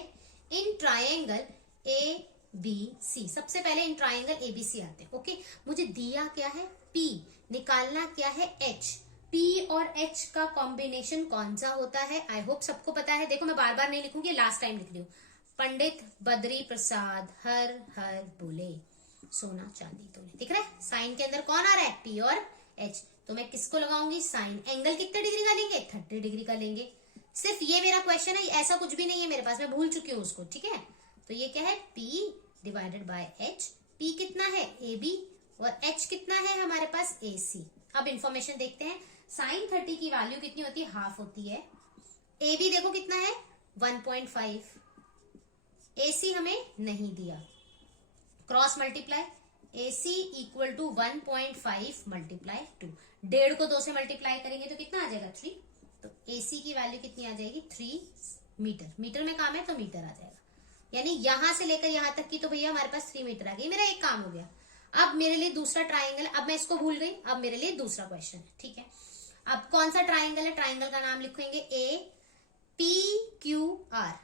इन ट्राइंगल ए बी सी, सबसे पहले इन ट्राइंगल ए बी सी आते हैं। ओके, मुझे दिया क्या है पी, निकालना क्या है एच। पी और एच का कॉम्बिनेशन कौन सा होता है, आई होप सबको पता है। देखो मैं बार बार नहीं लिखूंगी, लास्ट टाइम लिख रही हूँ। पंडित बद्री प्रसाद हर हर बोले, सोना चांदी तोले। दिख रहा है साइन के अंदर कौन आ रहा है, पी और एच। तो मैं किसको लगाऊंगी, साइन। एंगल कितने डिग्री का लेंगे, 30 डिग्री का लेंगे। सिर्फ ये मेरा क्वेश्चन है, ऐसा कुछ भी नहीं है मेरे पास, मैं भूल चुकी हूँ उसको, ठीक है। तो ये क्या है, P divided by H। P कितना है AB और H कितना है हमारे पास AC। अब इंफॉर्मेशन देखते हैं, साइन 30 की वैल्यू कितनी होती है, हाफ होती है। AB देखो कितना है 1.5, AC हमें नहीं दिया। Cross multiply, AC equal to 1.5 multiply 2, 1.5 को 2 से मल्टीप्लाई करेंगे तो कितना आ जाएगा 3। तो AC की वैल्यू कितनी आ जाएगी 3 मीटर। मीटर में काम है तो मीटर आ जाएगा, यानी यहां से लेकर यहां तक की तो भैया हमारे पास 3 मीटर आ गई। मेरा एक काम हो गया। अब मेरे लिए दूसरा ट्राइंगल, अब मैं इसको भूल गई, अब मेरे लिए दूसरा क्वेश्चन है, ठीक है। अब कौन सा ट्राइंगल है, ट्राइंगल का नाम लिखेंगे ए पी क्यू आर।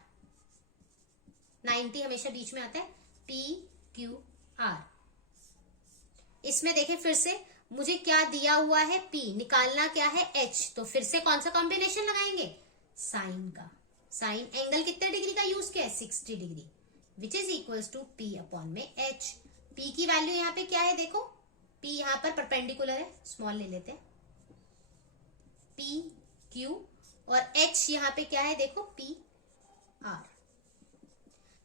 90 हमेशा बीच में आता है, पी क्यू आर। इसमें देखें फिर से मुझे क्या दिया हुआ है, P, निकालना क्या है H। तो फिर से कौन सा कॉम्बिनेशन लगाएंगे, साइन का। साइन एंगल कितने डिग्री का यूज किया है, 60 degree, which is equals to P upon में H। P की वैल्यू यहाँ पे क्या है, देखो P यहाँ पर परपेंडिकुलर है, स्मॉल ले लेते हैं, P Q, और H यहाँ पे क्या है, देखो P R।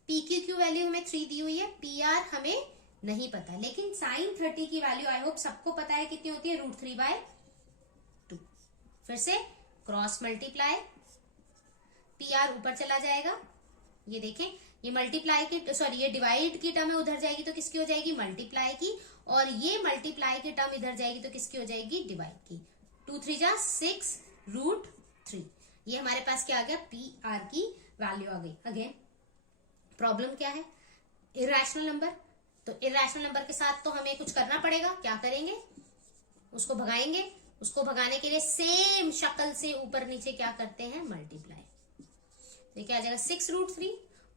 P Q की वैल्यू हमें 3 दी हुई है, P R हमें नहीं पता, लेकिन साइन 30 की वैल्यू आई होप सबको पता है कितनी होती है, √3/2। फिर से क्रॉस मल्टीप्लाई, पी आर ऊपर चला जाएगा, ये देखें, ये मल्टीप्लाई की सॉरी ये डिवाइड की टर्म उधर जाएगी तो किसकी हो जाएगी, मल्टीप्लाई की, और ये मल्टीप्लाई की टर्म इधर जाएगी तो किसकी हो जाएगी, डिवाइड की। 2 3 जा 6 √3। ये हमारे पास क्या आ गया, पी आर की वैल्यू आ गई। अगेन प्रॉब्लम क्या है, इरेशनल नंबर। तो इरेशनल नंबर के साथ तो हमें कुछ करना पड़ेगा, क्या करेंगे, उसको भगाएंगे। उसको भगाने के लिए सेम शक्ल से ऊपर नीचे क्या करते हैं, मल्टीप्लाई। तो क्या आ जाएगा 6 √3,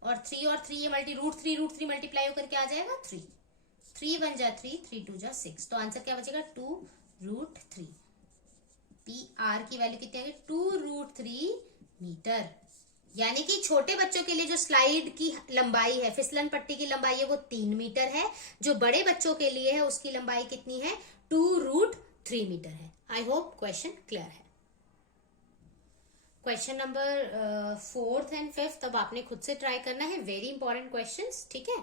और 3 और 3 ये √3 मल्टीप्लाई होकर क्या आ जाएगा 3। 3 1 जा 3, 3 2 जा 6, तो आंसर क्या बचेगा 2 √3। पी आर की वैल्यू कितनी आ गई, 2 √3 मीटर। यानी कि छोटे बच्चों के लिए जो स्लाइड की लंबाई है, फिसलन पट्टी की लंबाई है, वो 3 मीटर है। जो बड़े बच्चों के लिए है उसकी लंबाई कितनी है, 2 √3 मीटर है। आई होप क्वेश्चन क्लियर है। Question number 4th and 5th अब आपने खुद से ट्राई करना है, वेरी इंपॉर्टेंट क्वेश्चंस, ठीक है।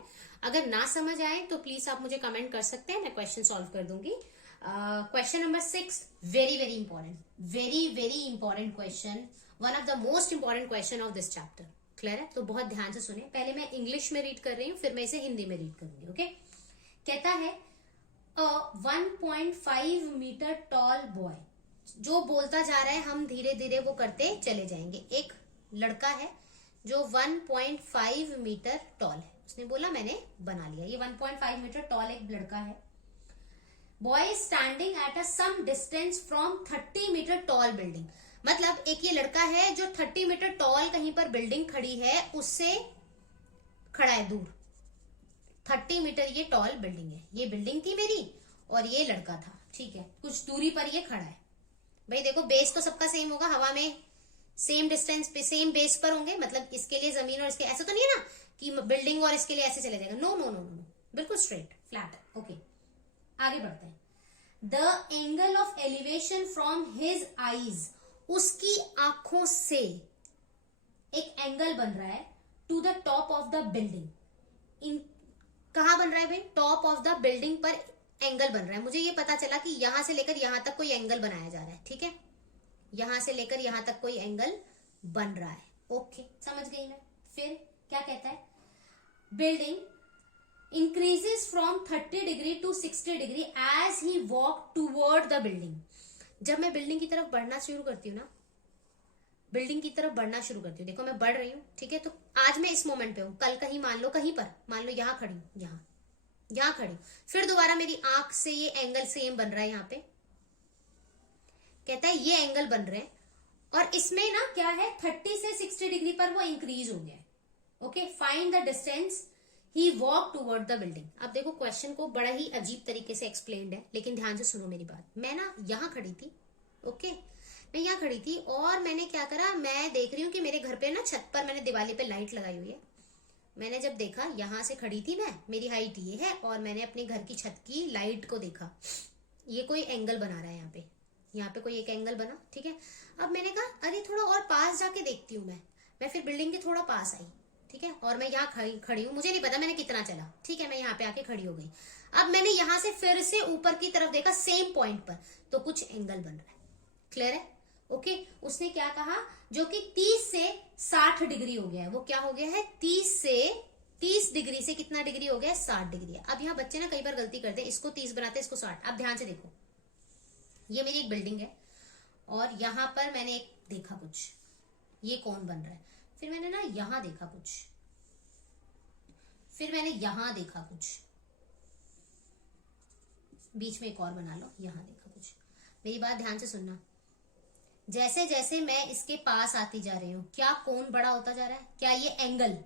अगर ना समझ आए तो प्लीज आप मुझे कमेंट कर सकते हैं, मैं क्वेश्चन सॉल्व कर दूंगी। Question number 6 very very important, very very important question, one of the most important question of this chapter. Clear है, तो बहुत ध्यान से सुने। पहले मैं इंग्लिश में रीड कर रही हूँ, फिर मैं इसे हिंदी में रीड करूंगी। ओके, कहता है 1.5 मीटर टॉल बॉय, जो बोलता जा रहा है हम धीरे धीरे वो करते चले जाएंगे। एक लड़का है जो 1.5 मीटर टॉल है, उसने बोला मैंने बना लिया। ये 1.5 मीटर टॉल एक लड़का है। Boy standing at a some distance from 30 metre tall building, मतलब एक ये लड़का है जो 30 मीटर टॉल कहीं पर बिल्डिंग खड़ी है उससे खड़ा है दूर। 30 मीटर ये टॉल बिल्डिंग है, ये बिल्डिंग थी मेरी और ये लड़का था, ठीक है, कुछ दूरी पर ये खड़ा है। भाई देखो बेस तो सबका सेम होगा, हवा में सेम डिस्टेंस पे सेम बेस पर होंगे, मतलब इसके लिए जमीन और इसके, ऐसा तो नहीं है ना कि बिल्डिंग और इसके लिए ऐसे चले जाएगा, नो नो नो नो, बिल्कुल स्ट्रेट फ्लैट। ओके, आगे बढ़ते हैं। The angle of elevation from his eyes, उसकी आंखों से एक एंगल बन रहा है to the top of the building. इन कहा बन रहा है भाई, टॉप ऑफ द बिल्डिंग पर एंगल बन रहा है। मुझे ये पता चला कि यहां से लेकर यहां तक कोई एंगल बनाया जा रहा है, ठीक है, यहां से लेकर यहां तक कोई एंगल बन रहा है। ओके, समझ गई मैं। फिर क्या कहता है, building increases from 30 degree to 60 degree as he walk toward the building. जब मैं बिल्डिंग की तरफ बढ़ना शुरू करती हूँ ना, बिल्डिंग की तरफ बढ़ना शुरू करती हूँ, देखो मैं बढ़ रही हूँ, ठीक है, तो आज मैं इस मोमेंट पे हूँ, कल कहीं मान लो कहीं पर, मान लो यहाँ खड़ी हूँ, यहाँ खड़ी हूँ, फिर दोबारा मेरी आंख से ये एंगल सेम बन रहा है यहाँ पे, कहता है ये एंगल बन रहे हैं और इसमें ना क्या है 30 से 60 डिग्री पर वो इंक्रीज हो गया है। Okay, find the distance he walk toward the building. अब देखो क्वेश्चन को बड़ा ही अजीब तरीके से एक्सप्लेन्ड है, लेकिन ध्यान से सुनो मेरी बात। मैं ना यहाँ खड़ी थी, ओके, मैं यहाँ खड़ी थी और मैंने क्या करा, मैं देख रही हूँ कि मेरे घर पे ना छत पर मैंने दिवाली पे लाइट लगाई हुई है। मैंने जब देखा, यहाँ से खड़ी थी मैं, मेरी हाइट ये है और मैंने अपने घर की छत की लाइट को देखा, ये कोई एंगल बना रहा है यहाँ पे कोई एक एंगल बना, ठीक है। अब मैंने कहा अरे थोड़ा और पास जाके देखती हूँ मैं फिर बिल्डिंग के थोड़ा पास आई, ठीक है, और मैं यहाँ खड़ी हूँ, मुझे नहीं पता मैंने कितना चला, ठीक है, मैं यहाँ पे आके खड़ी हो गई। अब मैंने यहाँ से फिर से ऊपर की तरफ देखा सेम पॉइंट पर, तो कुछ एंगल बन रहा है। क्लियर है? ओके, उसने क्या कहा, जो कि 30 से 60 डिग्री हो गया है, वो क्या हो गया है 30 डिग्री से कितना डिग्री हो गया है 60 डिग्री। अब यहाँ बच्चे ना कई बार गलती करते हैं, इसको 30 बनाते हैं, इसको 60। अब ध्यान से देखो, ये मेरी एक बिल्डिंग है और यहाँ पर मैंने एक देखा कुछ, ये कौन बन रहा है, फिर मैंने ना यहाँ देखा कुछ, फिर मैंने यहाँ देखा कुछ, बीच में एक और बना लो, यहाँ देखा कुछ। मेरी बात ध्यान से सुनना, जैसे जैसे मैं इसके पास आती जा रही हूँ, क्या कोण बड़ा होता जा रहा है, क्या ये एंगल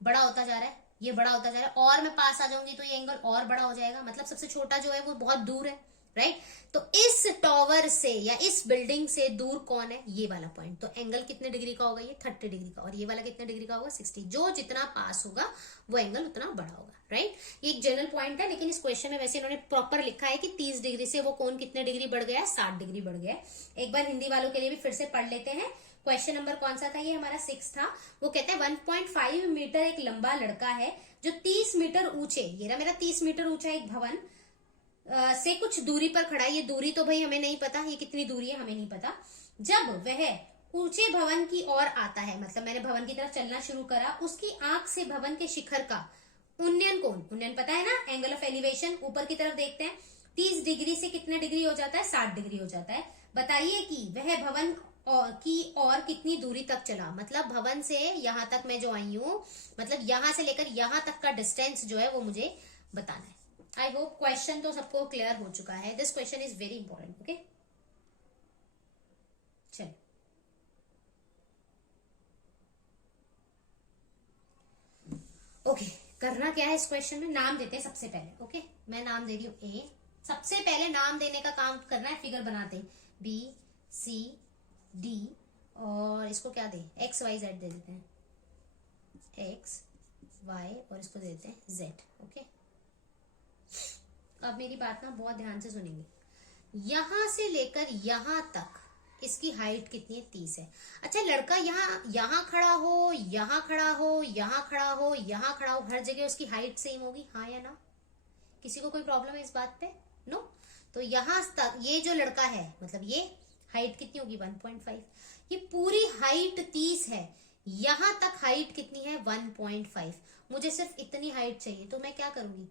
बड़ा होता जा रहा है, ये बड़ा होता जा रहा है, और मैं पास आ जाऊंगी तो ये एंगल और बड़ा हो जाएगा, मतलब सबसे छोटा जो है वो बहुत दूर है, राइट। तो इस टॉवर से या इस बिल्डिंग से दूर कौन है, ये वाला पॉइंट। तो एंगल कितने डिग्री का होगा, ये 30 डिग्री का, और ये वाला कितने डिग्री का होगा 60। जो जितना पास होगा वो एंगल उतना बड़ा होगा, राइट। ये एक जनरल पॉइंट है, लेकिन इस क्वेश्चन में वैसे इन्होंने प्रॉपर लिखा है कि 30 डिग्री से वो कोण कितने डिग्री बढ़ गया है, 60 डिग्री बढ़ गया है। एक बार हिंदी वालों के लिए भी फिर से पढ़ लेते हैं। क्वेश्चन नंबर कौन सा था, ये हमारा 6 था। वो कहते हैं 1.5 मीटर एक लंबा लड़का है जो 30 मीटर ऊंचे, ये रहा मेरा 30 मीटर ऊंचा एक भवन से कुछ दूरी पर खड़ा है। ये दूरी तो भाई हमें नहीं पता, ये कितनी दूरी है हमें नहीं पता। जब वह ऊंचे भवन की ओर आता है, मतलब मैंने भवन की तरफ चलना शुरू करा, उसकी आंख से भवन के शिखर का उन्नयन कोण, उन्नयन पता है ना, एंगल ऑफ एलिवेशन, ऊपर की तरफ देखते हैं, 30 डिग्री से कितने डिग्री हो जाता है, 60 डिग्री हो जाता है। बताइए कि वह भवन की और कितनी दूरी तक चला, मतलब भवन से यहां तक मैं जो आई हूं, मतलब यहां से लेकर यहां तक का डिस्टेंस जो है वो मुझे बताना है। आई होप क्वेश्चन तो सबको क्लियर हो चुका है। This question is very important, okay. चलो, ओके, करना क्या है इस क्वेश्चन में, नाम देते हैं सबसे पहले, ओके। मैं नाम दे रही हूं ए, सबसे पहले नाम देने का काम करना है, फिगर बनाते हैं बी सी डी, और इसको क्या दे, एक्स वाई जेड दे देते हैं, एक्स वाई, और इसको दे देते हैं जेड, ओके। अब मेरी बात ना बहुत ध्यान से सुनेंगे, यहां से लेकर यहां तक इसकी हाइट कितनी है, 30 है। अच्छा, लड़का यहाँ खड़ा हो, यहाँ खड़ा हो, यहाँ खड़ा हो, यहाँ खड़ा हो, हर जगह उसकी हाइट सेम होगी, हाँ या ना? किसी को कोई प्रॉब्लम है इस बात पे? नो। तो यहां तक ये जो लड़का है, मतलब ये हाइट कितनी होगी 1.5, ये पूरी हाइट 30 है, यहां तक हाइट कितनी है 1.5। मुझे सिर्फ इतनी हाइट चाहिए, तो मैं क्या करूंगी,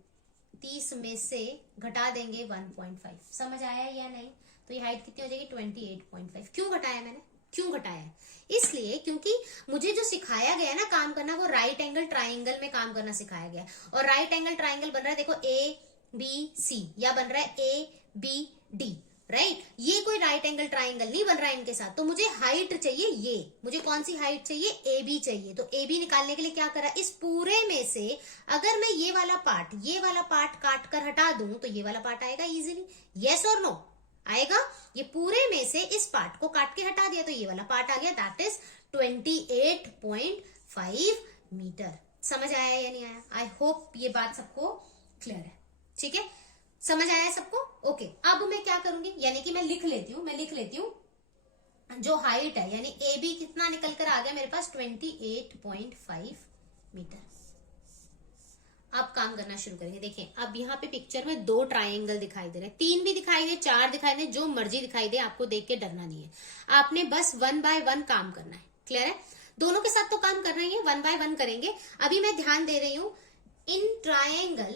30 में से घटा देंगे 1.5। समझ आया या नहीं? तो ये हाइट कितनी हो जाएगी 28.5। क्यों घटाया मैंने, क्यों घटाया? इसलिए क्योंकि मुझे जो सिखाया गया है ना काम करना, वो राइट एंगल ट्राइंगल में काम करना सिखाया गया। और राइट एंगल ट्राइंगल बन रहा है, देखो ए बी सी, या बन रहा है ए बी डी, राइट। ये कोई राइट एंगल ट्राइंगल नहीं बन रहा है इनके साथ। तो मुझे हाइट चाहिए, ये मुझे कौन सी हाइट चाहिए, ए बी चाहिए। तो ए बी निकालने के लिए क्या करा, इस पूरे में से अगर मैं ये वाला पार्ट काट कर हटा दूं तो ये वाला पार्ट आएगा इजीली, यस और नो आएगा। ये पूरे में से इस पार्ट को काट के हटा दिया तो ये वाला पार्ट आ गया, दैट इज 28.5 मीटर। समझ आया या नहीं आया? आई होप ये बात सबको क्लियर है, ठीक है, समझ आया सबको? ओके। अब मैं क्या करूंगी, यानी कि मैं लिख लेती हूँ जो हाइट है, यानी ए बी कितना निकल कर आ गया मेरे पास 28.5 मीटर। अब काम करना शुरू करेंगे। देखिए, अब यहाँ पे पिक्चर में 2 ट्राइंगल दिखाई दे रहे हैं, 3 भी दिखाई दे, 4 दिखाई दे, जो मर्जी दिखाई दे, आपको देख के डरना नहीं है। आपने बस 1 बाय 1 काम करना है। क्लियर है? दोनों के साथ तो काम करना ही है, 1 बाय 1 करेंगे। अभी मैं ध्यान दे रही हूं इन ट्राइंगल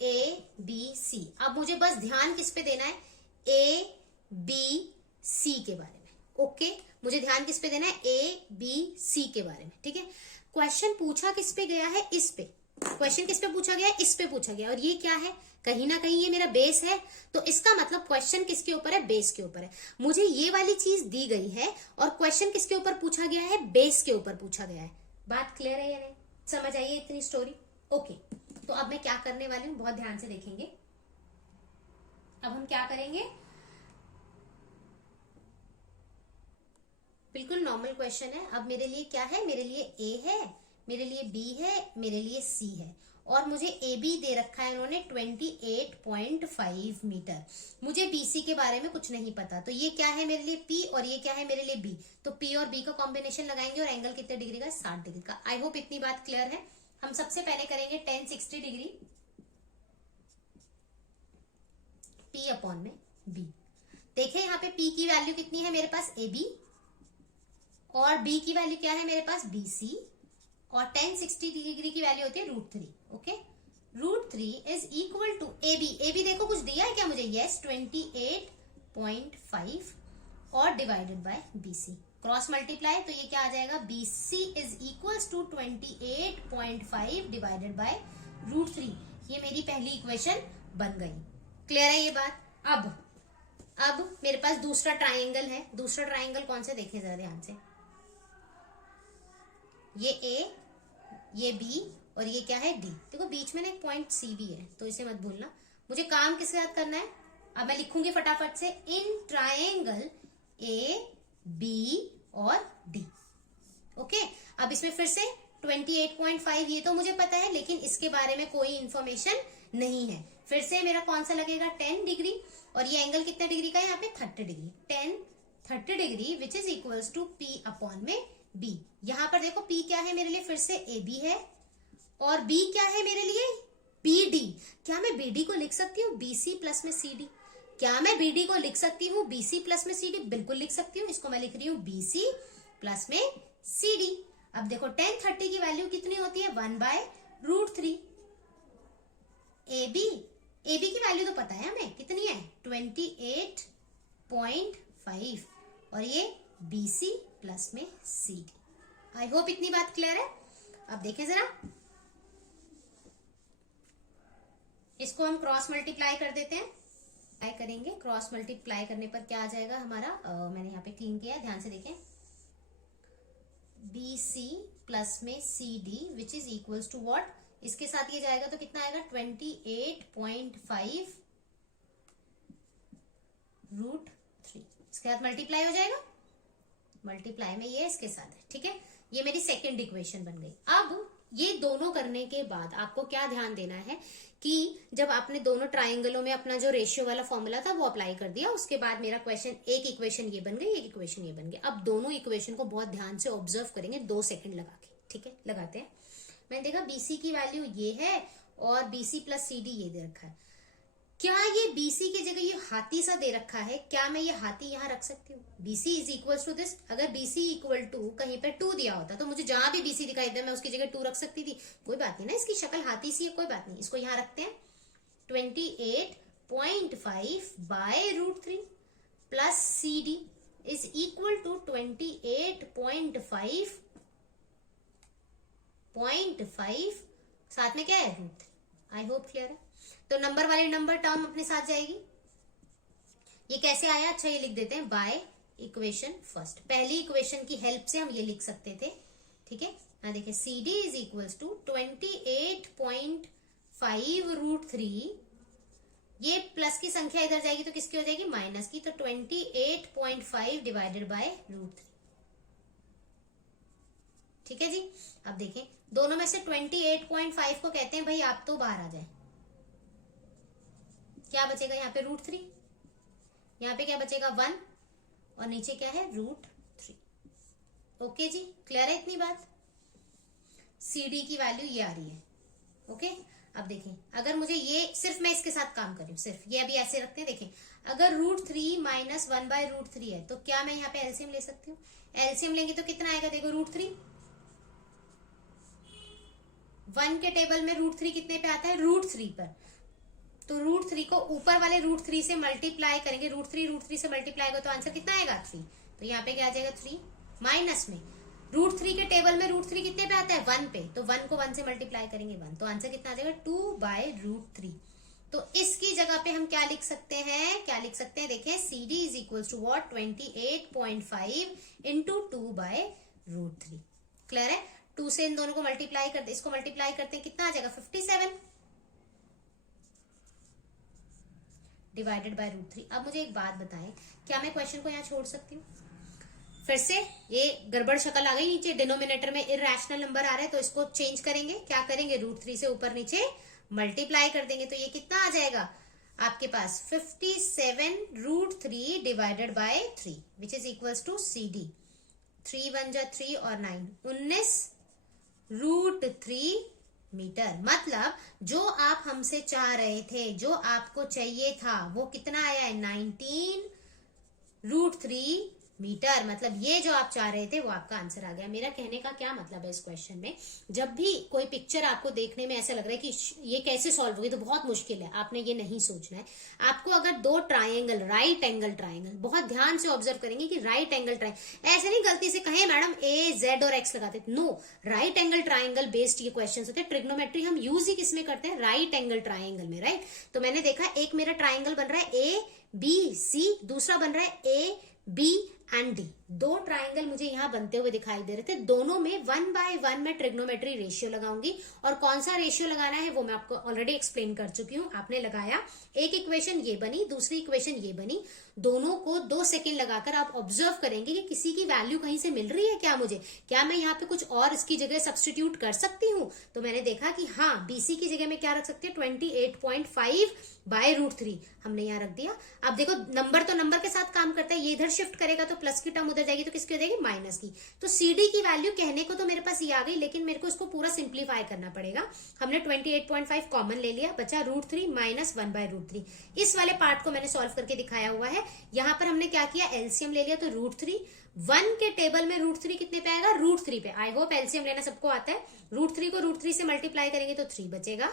ए बी सी। अब मुझे बस ध्यान किस पे देना है, ए बी सी के बारे में, ओके। मुझे ध्यान किस पे देना है, ए बी सी के बारे में, ठीक है। क्वेश्चन पूछा किस पे गया है, इस पे, क्वेश्चन किस पे पूछा गया है, इस पे पूछा गया, और ये क्या है, कहीं ना कहीं ये मेरा बेस है, तो इसका मतलब क्वेश्चन किसके ऊपर है, बेस के ऊपर है। मुझे ये वाली चीज दी गई है और क्वेश्चन किसके ऊपर पूछा गया है, बेस के ऊपर पूछा गया है। बात क्लियर है या नहीं, समझ आइए इतनी स्टोरी। ओके, तो अब मैं क्या करने वाली हूँ, बहुत ध्यान से देखेंगे। अब हम क्या करेंगे, बिल्कुल नॉर्मल क्वेश्चन है। अब मेरे लिए क्या है, मेरे लिए ए है, मेरे लिए बी है, मेरे लिए सी है, और मुझे ए बी दे रखा है इन्होंने 28.5 मीटर। मुझे बीसी के बारे में कुछ नहीं पता, तो ये क्या है मेरे लिए पी और ये क्या है मेरे लिए बी। तो पी और बी का कॉम्बिनेशन लगाएंगे और एंगल कितने डिग्री का, 60 डिग्री का। आई होप इतनी बात क्लियर है। हम सबसे पहले करेंगे tan 60 डिग्री पी अपॉन में बी। देखें यहाँ पे पी की वैल्यू कितनी है मेरे पास, ए बी, और बी की वैल्यू क्या है मेरे पास, बी सी, और tan 60 डिग्री की वैल्यू होती है √3। Okay, √3 is equal to A B. A B देखो कुछ दिया है क्या मुझे, यस 28.5 और divided by B C, cross multiply, तो ये क्या आ जाएगा, B C is equals to 28.5 divided by √3। ये मेरी पहली इक्वेशन बन गई। क्लियर है ये बात। अब मेरे पास दूसरा ट्राइंगल है। दूसरा ट्राइंगल कौन से, देखें जरा ध्यान से, ये ए, ये बी, और ये क्या है डी। देखो बीच में ना एक पॉइंट सी भी है, तो इसे मत भूलना। मुझे काम किसके साथ करना है, अब मैं लिखूंगी फटाफट से, इन ट्राइंगल ए बी और डी। ओके, अब इसमें फिर से 28.5 ये तो मुझे पता है, लेकिन इसके बारे में कोई इंफॉर्मेशन नहीं है। फिर से मेरा कौन सा लगेगा, 10 डिग्री, और ये एंगल कितने डिग्री का है यहाँ पे, 30 degree. 30 degree which is equals to P upon में बी। यहां पर देखो P क्या है मेरे लिए, फिर से ए बी है, और B क्या है मेरे लिए, बी डी। क्या मैं बी डी को लिख सकती हूँ बी सी प्लस में सी डी, क्या मैं बी डी को लिख सकती हूँ बी सी प्लस में सी डी, बिल्कुल लिख सकती हूँ। इसको मैं लिख रही हूँ बी सी प्लस में सी डी। अब देखो tan 30 की वैल्यू कितनी होती है, 1/√3। ए बी की वैल्यू तो पता है हमें कितनी है, 28.5, और ये बी सी प्लस में सी डी। आई होप इतनी बात क्लियर है। अब देखें जरा, इसको हम क्रॉस मल्टीप्लाई कर देते हैं। ट्राई करेंगे, क्रॉस मल्टीप्लाई करने पर क्या आ जाएगा हमारा, मैंने यहाँ पे क्लीन किया है, ध्यान से देखें, बी सी प्लस में C D which is equals to what, इसके साथ ये जाएगा तो कितना आएगा, 28.5 √3। इसके साथ मल्टीप्लाई हो जाएगा, मल्टीप्लाई में ये इसके साथ है, ठीक है। ये मेरी सेकंड इक्वेशन बन गई। अब ये दोनों करने के बाद आपको क्या ध्यान देना है कि जब आपने दोनों ट्राइंगलों में अपना जो रेशियो वाला फॉर्मूला था वो अप्लाई कर दिया, उसके बाद मेरा क्वेश्चन, एक इक्वेशन ये बन गई, एक इक्वेशन ये बन गई। अब दोनों इक्वेशन को बहुत ध्यान से ऑब्जर्व करेंगे 2 सेकंड लगा के, ठीक है, लगाते हैं। मैंने देखा बीसी की वैल्यू ये है और बीसी प्लस सी डी ये दे रखा है। क्या ये बीसी की जगह ये हाथी सा दे रखा है, क्या मैं ये हाथी यहाँ रख सकती हूँ, BC is equal to this. अगर बीसी इक्वल टू कहीं पे 2 दिया होता तो मुझे जहां भी बीसी दिखाई दे मैं उसकी जगह 2 रख सकती थी। कोई बात नहीं ना, इसकी शक्ल हाथी सी है, कोई बात नहीं, इसको यहाँ रखते हैं। 28.5/√3 plus C D is equal to 28.5 साथ में क्या है, √3। आई होप क्लियर है। तो नंबर वाले नंबर टर्म अपने साथ जाएगी। ये कैसे आया, अच्छा ये लिख देते हैं, बाय इक्वेशन फर्स्ट। पहली इक्वेशन की हेल्प से हम ये लिख सकते थे, ठीक है। यहाँ देखिए C D is equals to 28.5 √3। ये प्लस की संख्या इधर जाएगी तो किसकी हो जाएगी, माइनस की, तो 28.5 डिवाइडेड बाय √3, ठीक है जी। अब देखें दोनों में से 28.5 को कहते हैं भाई आप तो बाहर आ जाए, क्या बचेगा यहाँ पे, √3, यहाँ पे क्या बचेगा 1, और नीचे क्या है, √3। ओके जी, क्लियर है इतनी बात। सी डी की वैल्यू ये आ रही है, ओके। अब देखें अगर मुझे ये, सिर्फ मैं इसके साथ काम कर रही हूँ, सिर्फ ये अभी ऐसे रखते हैं। देखें अगर √3 माइनस 1/√3 है तो क्या मैं यहाँ पे एलसीएम ले सकती हूँ, एलसीएम लेंगे तो कितना आएगा, देखो √3, 1 के टेबल में √3 कितने पे आता है, √3 पर, तो √3 को ऊपर वाले √3 से मल्टीप्लाई करेंगे, √3 से मल्टीप्लाई करो तो आंसर कितना आएगा, 3। तो यहाँ पे क्या आ जाएगा 3, माइनस में √3 के टेबल में √3 कितने पे आता है 1 पे, तो 1 को 1 से मल्टीप्लाई करेंगे 1, तो आंसर कितना आ जाएगा 2/√3। तो इसकी जगह पे हम क्या लिख सकते हैं, देखें CD is equal to what 28.5 into 2/√3। Clear है? 2 से इन दोनों को मल्टीप्लाई करते, इसको मल्टीप्लाई करते हैं, कितना आ जाएगा 57 डिवाइडेड बाय √3। अब मुझे एक बात बताएं, क्या मैं क्वेश्चन को यहाँ छोड़ सकती हूँ? फिर से ये गड़बड़ शक्ल आ गई, नीचे डिनोमिनेटर में इरैशनल नंबर आ रहा है, तो इसको चेंज करेंगे, क्या करेंगे √3 से ऊपर नीचे मल्टीप्लाई कर देंगे, तो ये कितना आ जाएगा आपके पास 57√3 divided by 3 which is equals to CD। 3 1 जा 3 और 9 19√3 मीटर। मतलब जो आप हमसे चाह रहे थे, जो आपको चाहिए था, वो कितना आया है 19√3 मीटर। मतलब ये जो आप चाह रहे थे वो आपका आंसर आ गया। मेरा कहने का क्या मतलब है इस क्वेश्चन में, जब भी कोई पिक्चर आपको देखने में ऐसा लग रहा है कि ये कैसे सॉल्व होगी, तो बहुत मुश्किल है, आपने ये नहीं सोचना है। आपको अगर दो ट्राइंगल, राइट एंगल ट्राइंगल, बहुत ध्यान से ऑब्जर्व करेंगे कि राइट एंगल ट्राइंगल, ऐसे नहीं गलती से कहें मैडम AZ और X लगाते, no, right angle triangle based ये क्वेश्चन होते हैं। ट्रिग्नोमेट्री हम यूज ही किसमें करते हैं, राइट एंगल ट्राइंगल में, राइट। तो मैंने देखा एक मेरा ट्राइंगल बन रहा है ABC, दूसरा बन रहा है AB एंड D। दो ट्राइंगल मुझे यहां बनते हुए दिखाई दे रहे थे, दोनों में 1/1 में ट्रिग्नोमेट्री रेशियो लगाऊंगी, और कौन सा रेशियो लगाना है वो मैं आपको ऑलरेडी एक्सप्लेन कर चुकी हूं। आपने लगाया, एक इक्वेशन ये बनी, दूसरी इक्वेशन ये बनी, दोनों को 2 सेकेंड लगाकर आप ऑब्जर्व करेंगे कि किसी की वैल्यू कहीं से मिल रही है क्या मुझे, क्या मैं यहाँ पे कुछ और इसकी जगह सब्सटीट्यूट कर सकती हूँ। तो मैंने देखा कि हाँ, BC की जगह में क्या रख सकते हैं 28.5/√3 हमने यहाँ रख दिया। अब देखो नंबर तो नंबर के साथ काम करता है, ये इधर शिफ्ट करेगा तो प्लस की टर्म उधर जाएगी, तो किसकी हो जाएगी माइनस की। तो CD की वैल्यू कहने को तो मेरे पास ये आ गई, लेकिन मेरे को इसको पूरा सिंप्लीफाई करना पड़ेगा। हमने 28.5 कॉमन ले लिया, बचा √3 माइनस 1/√3। इस वाले पार्ट को मैंने सॉल्व करके दिखाया हुआ है। यहाँ पर हमने क्या किया, एलसीएम ले लिया, तो √3 1 के टेबल में √3 कितने पे आएगा, √3 पे। आई होप एलसीएम लेना सबको आता है। √3 को √3 से मल्टीप्लाई करेंगे तो 3 बचेगा।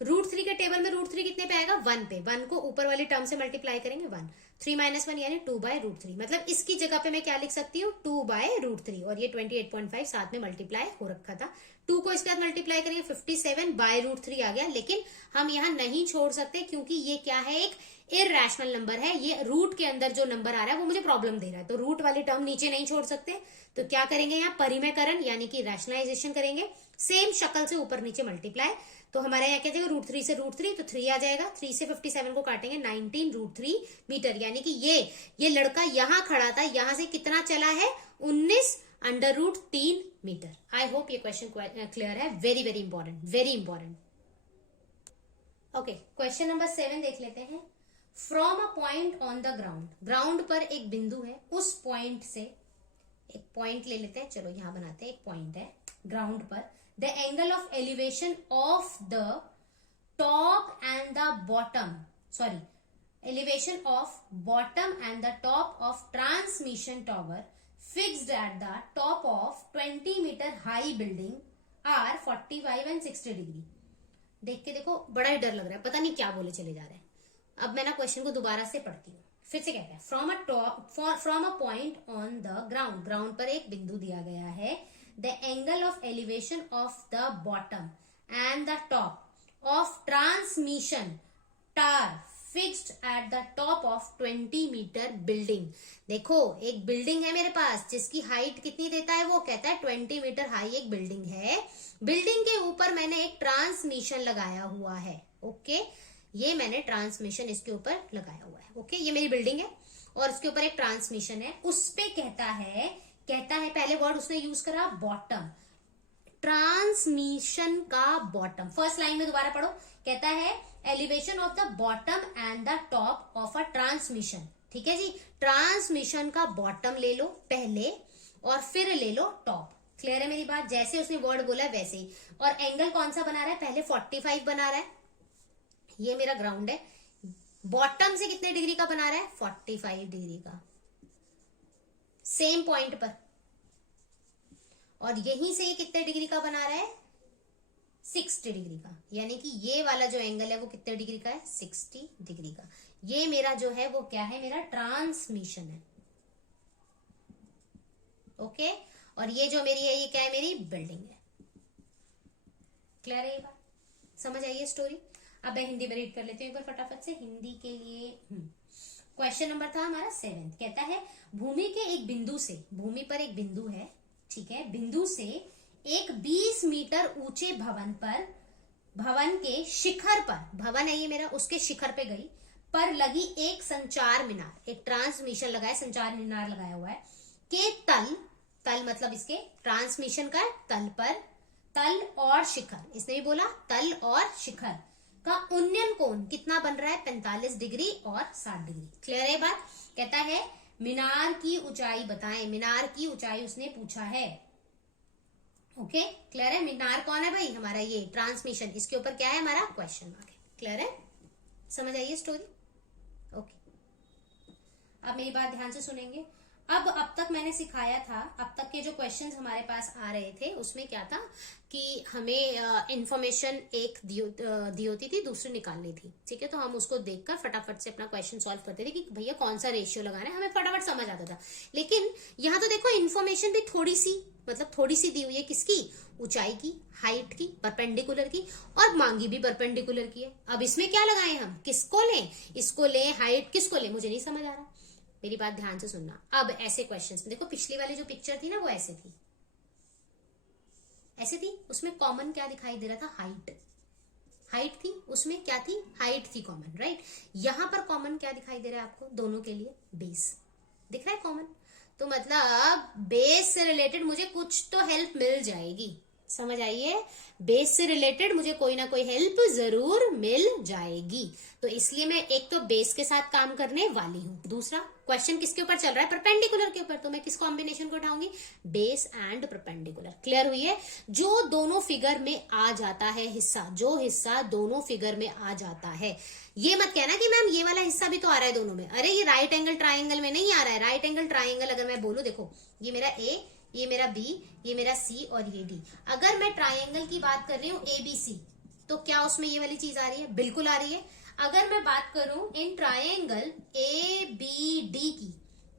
√3 के टेबल में √3 कितने पे आएगा 1 पे, 1 को ऊपर वाली टर्म से मल्टीप्लाई करेंगे 1, 3 - 1 यानी 2/√3। मतलब इसकी जगह पे मैं क्या लिख सकती हूँ 2/√3, और ये 28.5 साथ में मल्टीप्लाई हो रखा था। 2 को इसके साथ मल्टीप्लाई करेंगे 57/√3 आ गया। लेकिन हम यहाँ नहीं छोड़ सकते, क्योंकि ये क्या है, एक इरैशनल नंबर है, ये रूट के अंदर जो नंबर आ रहा है वो मुझे प्रॉब्लम दे रहा है, तो रूट वाली टर्म नीचे नहीं छोड़ सकते। तो क्या करेंगे यहाँ परिमेयकरण यानी कि रैशनलाइजेशन करेंगे, सेम शक्ल से ऊपर नीचे मल्टीप्लाई। तो हमारे यहाँ क्या जाएगा √3 से √3 तो 3 आ जाएगा, 3 से 57 को काटेंगे 19√3 मीटर। यानी कि ये लड़का यहाँ खड़ा था, यहाँ से कितना चला है 19√3 मीटर। आई होप ये क्वेश्चन क्लियर है। Very very important, very important. Okay, question number 7 देख लेते हैं। From a point on the ground, ground पर एक बिंदु है, उस पॉइंट से एक पॉइंट ले लेते हैं, चलो यहां बनाते हैं, एक पॉइंट है ग्राउंड पर। The angle of elevation of the top and the bottom, sorry, elevation of bottom and the top of transmission tower fixed at the top of 20 meter high building are 45 and 60 degree। देख के देखो बड़ा ही डर लग रहा है, पता नहीं क्या बोले चले जा रहे हैं। अब मैं ना क्वेश्चन को दोबारा से पढ़ती हूँ, फिर से कहते हैं from a point on the ground, ground पर एक बिंदु दिया गया है। The angle of elevation of the bottom and the top of transmission tower fixed at the top of 20 metre building. देखो एक बिल्डिंग है मेरे पास जिसकी हाइट कितनी देता है, वो कहता है 20 मीटर हाई एक बिल्डिंग है। बिल्डिंग के ऊपर मैंने एक ट्रांसमिशन लगाया हुआ है। ओके, ये मैंने ट्रांसमिशन इसके ऊपर लगाया हुआ है। ओके, ये मेरी बिल्डिंग है और इसके ऊपर एक ट्रांसमिशन है। उस पे कहता है पहले वर्ड उसने यूज करा बॉटम, ट्रांसमिशन का बॉटम। फर्स्ट लाइन में दोबारा पढ़ो, कहता है elevation of the bottom and the top of a transmission. ठीक है जी, ट्रांसमिशन का बॉटम ले लो पहले और फिर ले लो टॉप। क्लियर है मेरी बात, जैसे उसने वर्ड बोला वैसे ही। और एंगल कौन सा बना रहा है, पहले 45 बना रहा है, ये मेरा ग्राउंड है। बॉटम से कितने डिग्री का बना रहा है, 45 डिग्री का, सेम पॉइंट पर। और यहीं से ये कितने डिग्री का बना रहा है, 60 डिग्री का। यानी कि ये वाला जो एंगल है वो कितने डिग्री का है, 60 डिग्री का। ये मेरा जो है वो क्या है, मेरा ट्रांसमिशन है। ओके, और ये जो मेरी है ये क्या है, मेरी बिल्डिंग है। क्लियर है ये बात, समझ आई है स्टोरी। अब मैं हिंदी में रीड कर लेती हूँ एक बार फटाफट से हिंदी के लिए। क्वेश्चन नंबर था हमारा 7, कहता है भूमि के एक बिंदु से, भूमि पर एक बिंदु है, ठीक है, बिंदु से एक 20 मीटर ऊंचे भवन पर, भवन के शिखर पर, भवन है ये मेरा, उसके शिखर पे गई, पर लगी एक संचार मीनार, एक ट्रांसमिशन लगाया, संचार मीनार लगाया हुआ है, के तल, तल मतलब इसके ट्रांसमिशन का तल पर, तल और शिखर, इसने भी बोला तल और शिखर का उन्नयन कोण कितना बन रहा है, 45 डिग्री और 60 डिग्री। क्लियर है बात। कहता है मीनार की ऊंचाई बताएं, मीनार की ऊंचाई उसने पूछा है। ओके क्लियर है। मीनार कौन है भाई, हमारा ये ट्रांसमिशन, इसके ऊपर क्या है हमारा क्वेश्चन मार्क है। क्लियर है, समझ आइए स्टोरी। ओके अब मेरी बात ध्यान से सुनेंगे। अब तक मैंने सिखाया था, अब तक के जो क्वेश्चंस हमारे पास आ रहे थे उसमें क्या था कि हमें इंफॉर्मेशन एक दी होती थी, दूसरी निकालनी थी, ठीक है। तो हम उसको देखकर फटाफट से अपना क्वेश्चन सॉल्व करते थे कि भैया कौन सा रेशियो लगाना है, हमें फटाफट समझ आता था। लेकिन यहाँ तो देखो इन्फॉर्मेशन भी थोड़ी सी, मतलब थोड़ी सी दी हुई है, किसकी, ऊंचाई की, हाइट की, परपेंडिकुलर की, और मांगी भी परपेंडिकुलर की है। अब इसमें क्या लगाए हम, किसको लें, इसको लें, हाइट किसको लें, मुझे नहीं समझ आ रहा। मेरी बात ध्यान से सुनना। अब ऐसे क्वेश्चंस में देखो, पिछली वाली जो पिक्चर थी ना वो ऐसे थी, ऐसे थी, उसमें कॉमन क्या दिखाई दे रहा था, हाइट, हाइट थी, उसमें क्या थी, हाइट थी कॉमन, राइट। यहां पर कॉमन क्या दिखाई दे रहा है आपको, दोनों के लिए बेस दिख रहा है कॉमन। तो मतलब बेस से रिलेटेड मुझे कुछ तो हेल्प मिल जाएगी, समझ आइए, बेस से रिलेटेड मुझे कोई ना कोई हेल्प जरूर मिल जाएगी। तो इसलिए मैं एक तो बेस के साथ काम करने वाली हूं, दूसरा क्वेश्चन किसके ऊपर चल रहा है, परपेंडिकुलर के ऊपर, तो मैं किस कॉम्बिनेशन को उठाऊंगी, बेस एंड परपेंडिकुलर। क्लियर हुई है। जो दोनों फिगर में आ जाता है हिस्सा, जो हिस्सा दोनों फिगर में आ जाता है, ये मत कहना कि मैम ये वाला हिस्सा भी तो आ रहा है दोनों में, अरे ये राइट एंगल ट्राइंगल में नहीं आ रहा है। राइट एंगल ट्राइंगल अगर मैं बोलूं, देखो ये मेरा ए, ये मेरा बी, ये मेरा सी और ये डी। अगर मैं ट्राइंगल की बात कर रही हूँ एबीसी, तो क्या उसमें ये वाली चीज आ रही है, बिल्कुल आ रही है। अगर मैं बात करूं इन ट्राइंगल ए बी डी की,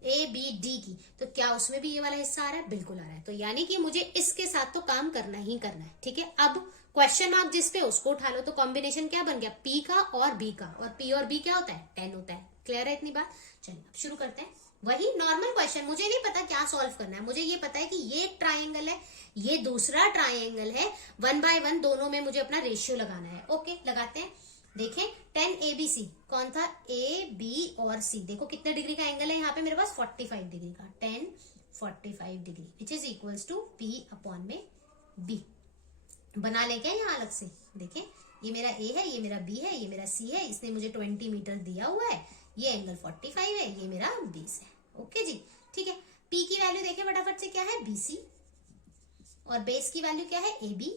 ए बी डी की, तो क्या उसमें भी ये वाला हिस्सा आ रहा है, बिल्कुल आ रहा है। तो यानी कि मुझे इसके साथ तो काम करना ही करना है, ठीक है। अब क्वेश्चन मार्क जिस पे उसको उठा लो, तो कॉम्बिनेशन क्या बन गया, पी का और बी का, और पी और बी क्या होता है, 10 होता है। क्लियर है इतनी बात। चलिए अब शुरू करते हैं। वही नॉर्मल क्वेश्चन, मुझे नहीं पता क्या सॉल्व करना है, मुझे ये पता है कि ये एक ट्राइंगल है, ये दूसरा ट्राइंगल है, 1 बाय 1 दोनों में मुझे अपना रेशियो लगाना है। ओके लगाते हैं। देखें 10 ABC कौन था, ए बी और सी। देखो कितने डिग्री का एंगल है यहाँ पे मेरे पास, 45 डिग्री का, 10 45 degree which is equals to P upon में B। बना ले क्या यहाँ अलग से, देखें ये मेरा A है, ये मेरा B है, ये मेरा C है, इसने मुझे 20 मीटर दिया हुआ है, ये एंगल 45 है, ये मेरा 20 है। ओके जी ठीक है। P की वैल्यू देखें फटाफट से, क्या है BC, और बेस की वैल्यू क्या है AB।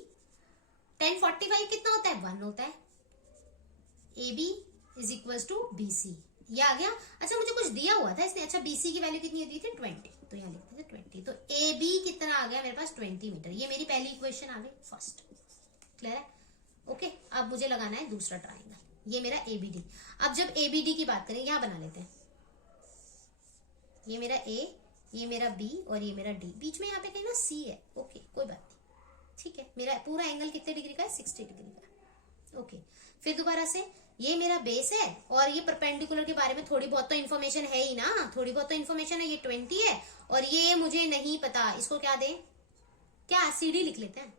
10 45 कितना होता है, 1 होता है। AB is equal to BC, ये आ गया। अच्छा मुझे कुछ दिया हुआ था इसने, अच्छा BC की वैल्यू कितनी दी थी, 20, तो यहाँ लिखते थे 20। तो AB कितना आ गया मेरे पास, 20 मीटर। ये मेरी पहली इक्वेशन आ गई, फर्स्ट। क्लियर है। ओके अब मुझे लगाना है दूसरा ट्राइंगल, ये मेरा ABD। अब जब ABD की बात करें, यहाँ बना लेते हैं, ये मेरा A, ये मेरा B और ये मेरा D, बीच में यहाँ पे कहीं ना C है। ओके कोई बात नहीं, ठीक है। मेरा पूरा एंगल कितने डिग्री का है, 60 डिग्री का। ओके फिर दोबारा से, ये मेरा बेस है, और ये परपेंडिकुलर के बारे में थोड़ी बहुत तो इन्फॉर्मेशन है ही ना, थोड़ी बहुत तो इन्फॉर्मेशन है। ये 20 है और ये मुझे नहीं पता, इसको क्या दें, क्या CD लिख लेते हैं,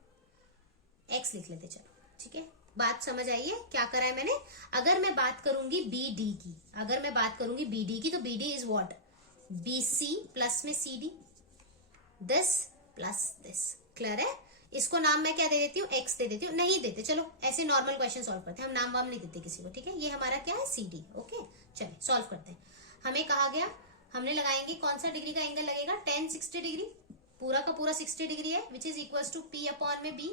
X लिख लेते, चलो ठीक है। बात समझ आई है क्या करा है मैंने। अगर मैं बात करूंगी BD की, अगर मैं बात करूंगी BD की, तो BD is what, BC plus में CD, this plus this. Clear है। इसको नाम मैं क्या दे देती हूँ, X दे देती हूँ, नहीं देते, चलो ऐसे नॉर्मल क्वेश्चन सॉल्व करते हैं, हम नाम वाम नहीं देते किसी को, ठीक है। ये हमारा क्या है CD। ओके चलिए सॉल्व करते हैं। हमें कहा गया, हमने लगाएंगे कौन सा डिग्री का एंगल लगेगा, 10 60 डिग्री, पूरा का पूरा 60 डिग्री है, which is equal to P upon में B।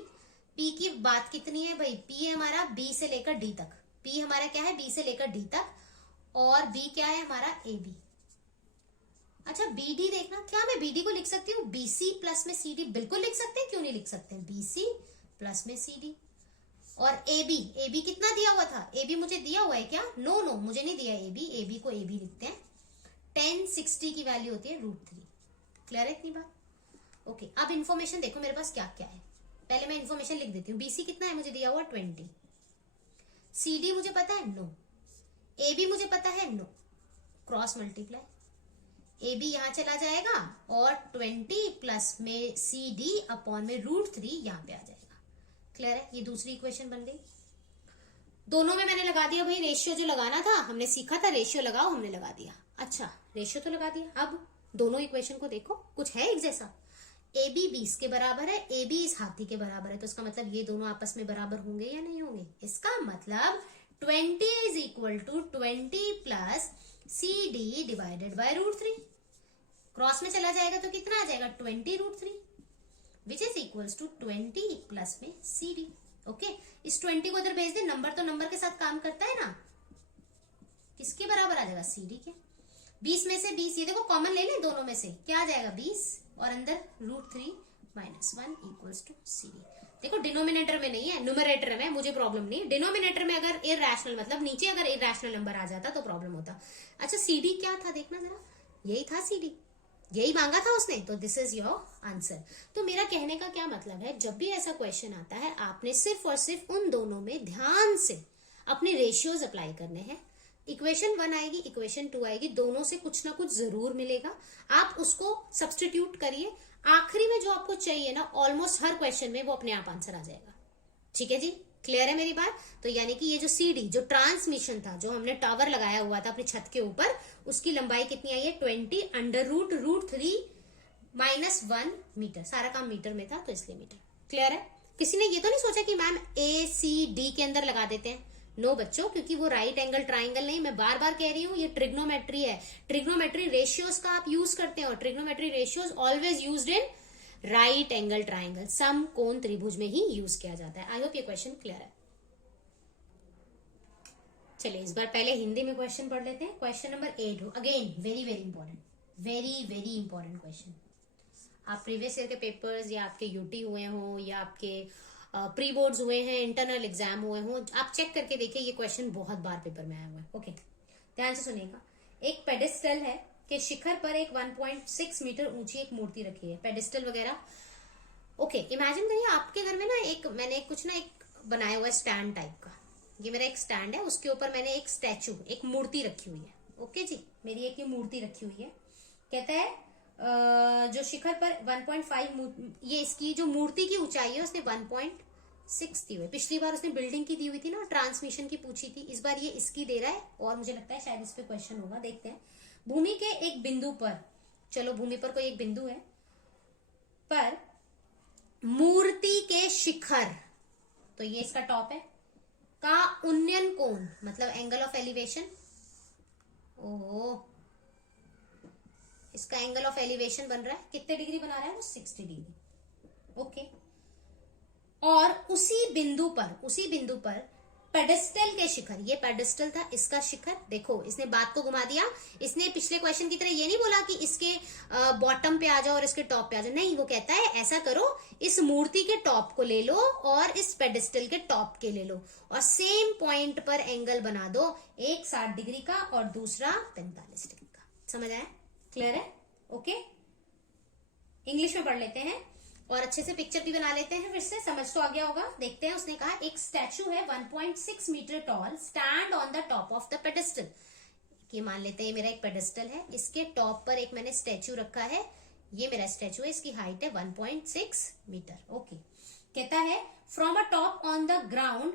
P की बात कितनी है भाई, P है हमारा B से लेकर D तक, P हमारा क्या है B से लेकर D तक, और B क्या है हमारा AB। अच्छा BD देखना, क्या मैं BD को लिख सकती हूँ BC प्लस में CD, बिल्कुल लिख सकते हैं, क्यों नहीं लिख सकते, BC प्लस में CD। और AB, AB कितना दिया हुआ था, AB मुझे दिया हुआ है क्या, नो नो मुझे नहीं दिया AB, AB को AB लिखते हैं। 10 60 की वैल्यू होती है √3। क्लियर है इतनी बात। ओके, अब इन्फॉर्मेशन देखो मेरे पास क्या क्या है। पहले मैं इन्फॉर्मेशन लिख देती हूँ। BC कितना है मुझे दिया हुआ 20, CD मुझे पता है नो, AB मुझे पता है नो, क्रॉस मल्टीप्लाई AB यहां चला जाएगा और 20 प्लस में CD अपॉन में √3 यहां पे आ जाएगा। क्लियर है? ये दूसरी इक्वेशन बन गई। दोनों में मैंने लगा दिया भाई रेशियो, जो लगाना था हमने सीखा था रेशियो लगाओ, हमने लगा दिया। अच्छा रेशियो तो लगा दिया, अब दोनों इक्वेशन को देखो, कुछ है एक जैसा। AB 20 के बराबर है, AB इस हाथी के बराबर है, तो इसका मतलब ये दोनों आपस में बराबर होंगे या नहीं होंगे? इसका मतलब 20 is equal to 20 plus CD divided by √3। Cross में चला जाएगा तो कितना आ जाएगा 20 √3, which is equals to 20 plus में CD। ओके, इस 20 को इधर भेज दे, नंबर तो नंबर के साथ काम करता है ना, किसके बराबर आ जाएगा CD के। 20 में से 20, ये देखो कॉमन ले लें दोनों में से, क्या आ जाएगा 20 और अंदर √3 माइनस 1 इक्वल्स टू CD। देखो डिनोमिनेटर में नहीं है, न्यूमरेटर में, मुझे प्रॉब्लम नहीं। डिनोमिनेटर में अगर इरैशनल, मतलब नीचे अगर इरैशनल नंबर आ जाता तो प्रॉब्लम होता। अच्छा CD क्या था देखना जरा, यही था CD, यही मांगा था उसने, तो दिस इज योर आंसर। तो मेरा कहने का क्या मतलब है, जब भी ऐसा क्वेश्चन आता है आपने सिर्फ और सिर्फ उन दोनों में ध्यान से अपने रेशियोज अप्लाई करने हैं। इक्वेशन 1 आएगी, इक्वेशन 2 आएगी, दोनों से कुछ ना कुछ जरूर मिलेगा, आप उसको सब्सटीट्यूट करिए, आखिरी में जो आपको चाहिए ना ऑलमोस्ट हर क्वेश्चन में वो अपने आप आंसर आ जाएगा। ठीक है जी, क्लियर है मेरी बात? तो यानी कि ये जो CD, जो ट्रांसमिशन था, जो हमने टावर लगाया हुआ था अपनी छत के ऊपर, उसकी लंबाई कितनी आई है 20 अंडर √3 माइनस 1 मीटर। सारा काम मीटर में था तो इसलिए मीटर। क्लियर है? किसी ने ये तो नहीं सोचा कि मैम ACD के अंदर लगा देते हैं? नो बच्चों, क्योंकि वो राइट एंगल ट्राइंगल नहीं, मैं बार बार कह रही हूँ, ये ट्रिग्नोमेट्री है। ट्रिग्नोमेट्री रेशियोज का आप यूज करते हो, trigonometry ratios always used in right angle triangle, सम कोण त्रिभुज में ही यूज किया जाता है। आई होप ये क्वेश्चन क्लियर है। चलिए इस बार पहले हिंदी में क्वेश्चन पढ़ लेते हैं। Question number 8, again very very important, very very important question. आप प्रीवियस ईयर के पेपर्स या आपके यूटी हुए हों या आपके प्री बोर्ड्स हुए हैं, इंटरनल एग्जाम हुए हों, आप चेक करके देखिए, ये क्वेश्चन बहुत बार पेपर में आया हुआ है। ओके, ध्यान से सुनिएगा। एक पेडेस्टल है के शिखर पर एक 1.6 मीटर ऊंची एक मूर्ति रखी है, पेडेस्टल वगैरह। ओके, इमेजिन करिए आपके घर में ना एक, मैंने कुछ ना एक बनाया हुआ है स्टैंड टाइप का, ये मेरा एक स्टैंड है, उसके ऊपर मैंने एक स्टैचू, एक मूर्ति रखी हुई है। ओके जी, मेरी एक ये मूर्ति रखी हुई है। कहता है जो शिखर पर 1.5, ये इसकी जो मूर्ति की ऊंचाई है उसने 1.6 दी हुई। पिछली बार उसने बिल्डिंग की दी हुई थी ना, ट्रांसमिशन की पूछी थी, इस बार ये इसकी दे रहा है, और मुझे लगता है शायद इस पे क्वेश्चन होगा, देखते हैं। भूमि के एक बिंदु पर, चलो भूमि पर कोई एक बिंदु है, पर मूर्ति के शिखर, तो ये इसका टॉप है, का उन्नयन कोण, मतलब एंगल ऑफ एलिवेशन, ओहो, इसका एंगल ऑफ एलिवेशन बन रहा है, कितने डिग्री बना रहा है वो 60 डिग्री। ओके, और उसी बिंदु पर पेडेस्टल के शिखर, ये पेडेस्टल था, इसका शिखर, देखो इसने बात को घुमा दिया, इसने पिछले क्वेश्चन की तरह ये नहीं बोला कि इसके बॉटम पे आ जाओ और इसके टॉप पे आ जाओ, नहीं, वो कहता है ऐसा करो, इस मूर्ति के टॉप को ले लो और इस पेडेस्टल के टॉप के ले लो और सेम पॉइंट पर एंगल बना दो, एक 60 डिग्री का और दूसरा 45 डिग्री का। समझ आया? क्लियर है? ओके, इंग्लिश में पढ़ लेते हैं और अच्छे से पिक्चर भी बना लेते हैं, फिर से समझ तो आ गया होगा। देखते हैं, उसने कहा एक स्टैचू है 1.6 metre tall, stand on the top of the pedestal. ये मान लेते हैं मेरा एक पेडेस्टल है, इसके टॉप पर एक मैंने स्टैचू रखा है, ये मेरा स्टैचू है, इसकी हाइट है 1.6 मीटर। ओके, कहता है from a top on the ground,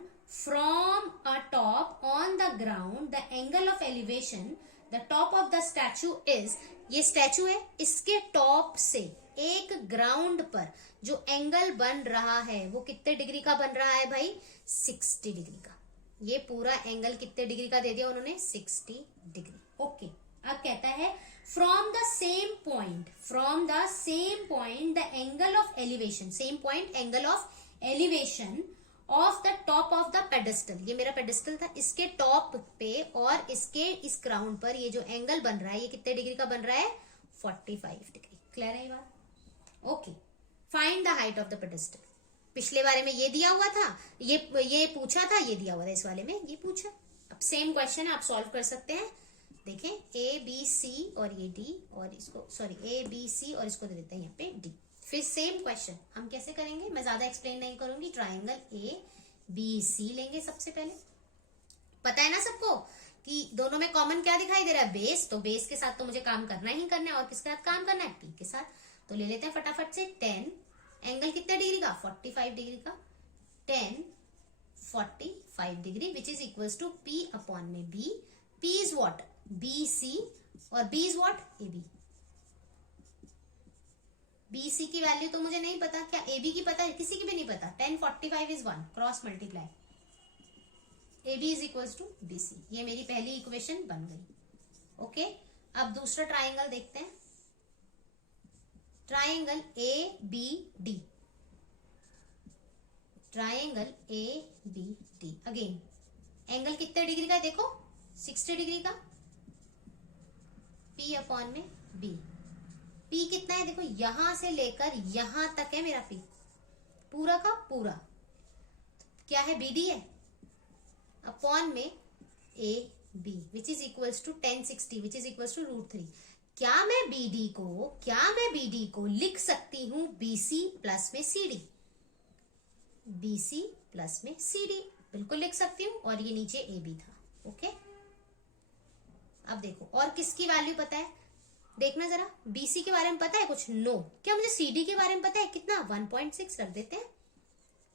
the angle of elevation the top of the statue is, ये स्टैचू है, इसके टॉप से एक ग्राउंड पर जो एंगल बन रहा है वो कितने डिग्री का बन रहा है भाई? 60 डिग्री का। ये पूरा एंगल कितने डिग्री का दे दिया उन्होंने? 60 डिग्री। ओके, अब कहता है from the same point the angle of elevation, same point angle of elevation of the top of the pedestal, ये मेरा पेडेस्टल था, इसके टॉप पे और इसके इस ग्राउंड पर ये जो एंगल बन रहा है ये कितने डिग्री का बन रहा है? 45 डिग्री। क्लियर है ये बात? Okay, find the height of the pedestal. पिछले बारे में ये दिया हुआ था, ये पूछा था, ये दिया हुआ था, इस वाले में ये पूछा। अब सेम क्वेश्चन है, आप सॉल्व कर सकते हैं। देखें A B C और ये D, और इसको सॉरी A B C और इसको दे देते हैं यहाँ पे D। फिर सेम क्वेश्चन हम कैसे करेंगे, मैं ज्यादा एक्सप्लेन नहीं करूंगी। ट्राइंगल ए बी सी लेंगे सबसे पहले। पता है ना सबको कि दोनों में कॉमन क्या दिखाई दे रहा है, बेस। तो बेस के साथ तो मुझे काम करना ही करना है, और किसके साथ काम करना है, पी के साथ। तो ले लेते हैं फटाफट से 10 एंगल कितने डिग्री का, 45 डिग्री का। 10 45 degree which is equals to P upon में B. P is what, B C, और B is what, A B. B C की वैल्यू तो मुझे नहीं पता, क्या ए बी की पता है, किसी की भी नहीं पता। 10 45 इज 1, cross multiply, A B is equals to B C. ये मेरी पहली इक्वेशन बन गई। ओके, अब दूसरा ट्राइंगल देखते हैं। Triangle A B D. Triangle A B D again angle कितने डिग्री का है देखो, 60 डिग्री का। पी अपॉन में बी। पी कितना है देखो, यहां से लेकर यहां तक है मेरा पी, पूरा का पूरा क्या है, बी डी है, अपॉन में A B which is equals to 1060 which is equals to √3। क्या मैं बीडी को लिख सकती हूं बीसी प्लस में सीडी, बीसी प्लस में सीडी बिल्कुल लिख सकती हूं, और ये नीचे ए बी था। ओके, अब देखो और किसकी वैल्यू पता है, देखना जरा। बीसी के बारे में पता है कुछ, नो। क्या मुझे सीडी के बारे में पता है, कितना, 1.6 रख देते हैं।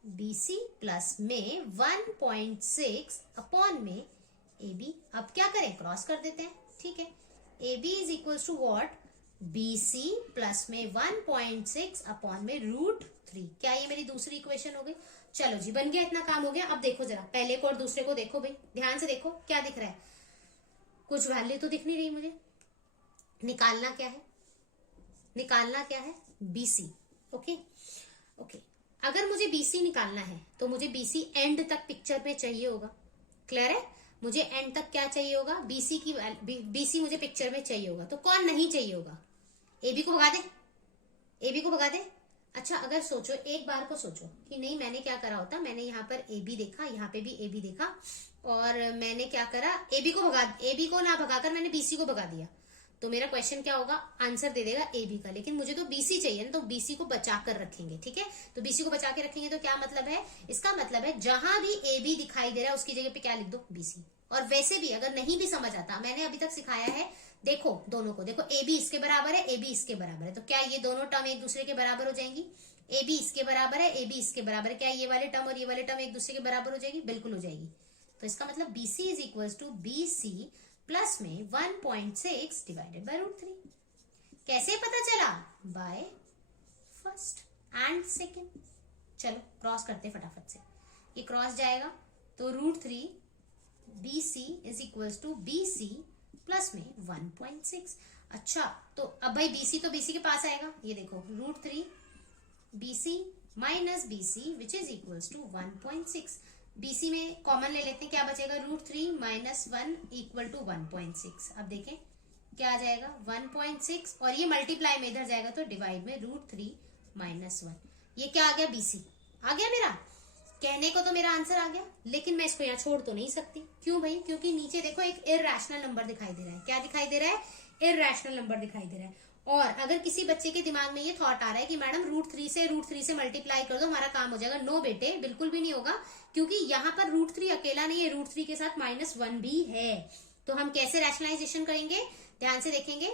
बीसी प्लस में 1.6 अपॉन में ए बी। अब क्या करें, क्रॉस कर देते हैं, ठीक है। A B is equal to what, B C plus में 1.6 अपॉन में √3। क्या ये मेरी दूसरी इक्वेशन हो गई। चलो जी, बन गया, इतना काम हो गया। अब देखो जरा पहले को और दूसरे को देखो भाई, ध्यान से देखो क्या दिख रहा है, कुछ वैल्यू तो दिख नहीं रही मुझे। निकालना क्या है, निकालना क्या है, बीसी। ओके ओके, अगर मुझे बीसी निकालना है तो मुझे बीसी एंड तक पिक्चर में चाहिए होगा। क्लियर है, मुझे एंड तक क्या चाहिए होगा, बीसी मुझे पिक्चर में चाहिए होगा। तो कौन नहीं चाहिए होगा, एबी को भगा दे, एबी को भगा दे। अच्छा, अगर सोचो, एक बार को सोचो कि नहीं मैंने क्या करा होता, मैंने यहाँ पर ए बी देखा, यहाँ पे भी ए बी देखा, और मैंने क्या करा, एबी को ना भगाकर मैंने बीसी को भगा दिया, तो मेरा क्वेश्चन क्या होगा, आंसर दे देगा ए बी का। लेकिन मुझे तो बीसी चाहिए ना, तो बीसी को बचा कर रखेंगे, ठीक है। तो बीसी को बचा के रखेंगे तो क्या मतलब है, इसका मतलब है जहां भी ए बी दिखाई दे रहा है उसकी जगह पे क्या लिख दो, बीसी। और वैसे भी अगर नहीं भी समझ आता, मैंने अभी तक सिखाया है, देखो दोनों को, देखो ए बी इसके बराबर है, ए बी इसके बराबर है, तो क्या ये दोनों टर्म एक दूसरे के बराबर हो जाएंगी। ए बी इसके बराबर है, ए बी इसके बराबर है, क्या ये वाले टर्म और ये वाले टर्म एक दूसरे के बराबर हो जाएगी, बिल्कुल हो जाएगी। तो इसका मतलब BC is equal to B C plus में 1.6 डिवाइडेड बाय √3। कैसे पता चला, बाय फर्स्ट एंड सेकेंड। चलो क्रॉस करते फटाफट से, ये क्रॉस जाएगा तो √3 BC is equal to BC plus में 1.6। अच्छा, तो अब भाई BC तो BC के पास आएगा, ये देखो √3 BC minus BC which is equal to 1.6। BC में कॉमन ले लेते हैं, क्या बचेगा, √3 माइनस 1 इक्वल टू 1.6। अब देखें क्या आ जाएगा, 1.6, और ये मल्टीप्लाई में इधर जाएगा तो डिवाइड में √3 माइनस 1। ये क्या आ गया, BC आ गया मेरा। कहने को तो मेरा आंसर आ गया, लेकिन मैं इसको यहाँ छोड़ तो नहीं सकती। क्यों भाई, क्योंकि नीचे देखो एक इररेशनल नंबर दिखाई दे रहा है। क्या दिखाई दे रहा है, इररेशनल नंबर दिखाई दे रहा है। और अगर किसी बच्चे के दिमाग में ये थॉट आ रहा है कि मैडम √3 से मल्टीप्लाई कर दो, हमारा काम हो जाएगा, नो बेटे, बिल्कुल भी नहीं होगा, क्योंकि यहाँ पर √3 अकेला नहीं है, √3 के साथ -1 भी है। तो हम कैसे रैशनलाइजेशन करेंगे, ध्यान से देखेंगे।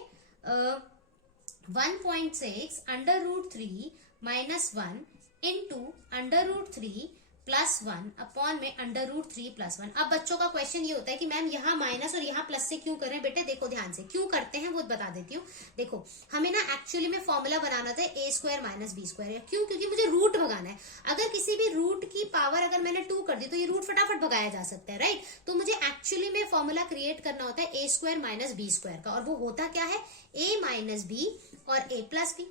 1.6 under √3 minus 1 into under √3 plus 1 upon में अंडर √3 प्लस 1। अब बच्चों का क्वेश्चन ये होता है कि मैम यहाँ माइनस और यहाँ प्लस से क्यों कर रहे हैं। बेटे देखो ध्यान से, क्यों करते हैं वो बता देती हूँ। देखो हमें ना एक्चुअली में फॉर्मूला बनाना था a² माइनस b²। क्यों, क्योंकि मुझे रूट भगाना है। अगर किसी भी रूट की पावर अगर मैंने 2 कर दी तो ये रूट फटाफट भगाया जा सकता है, राइट। तो मुझे एक्चुअली में फॉर्मूला क्रिएट करना होता है a² माइनस b² का, और वो होता क्या है, a माइनस b और a प्लस b,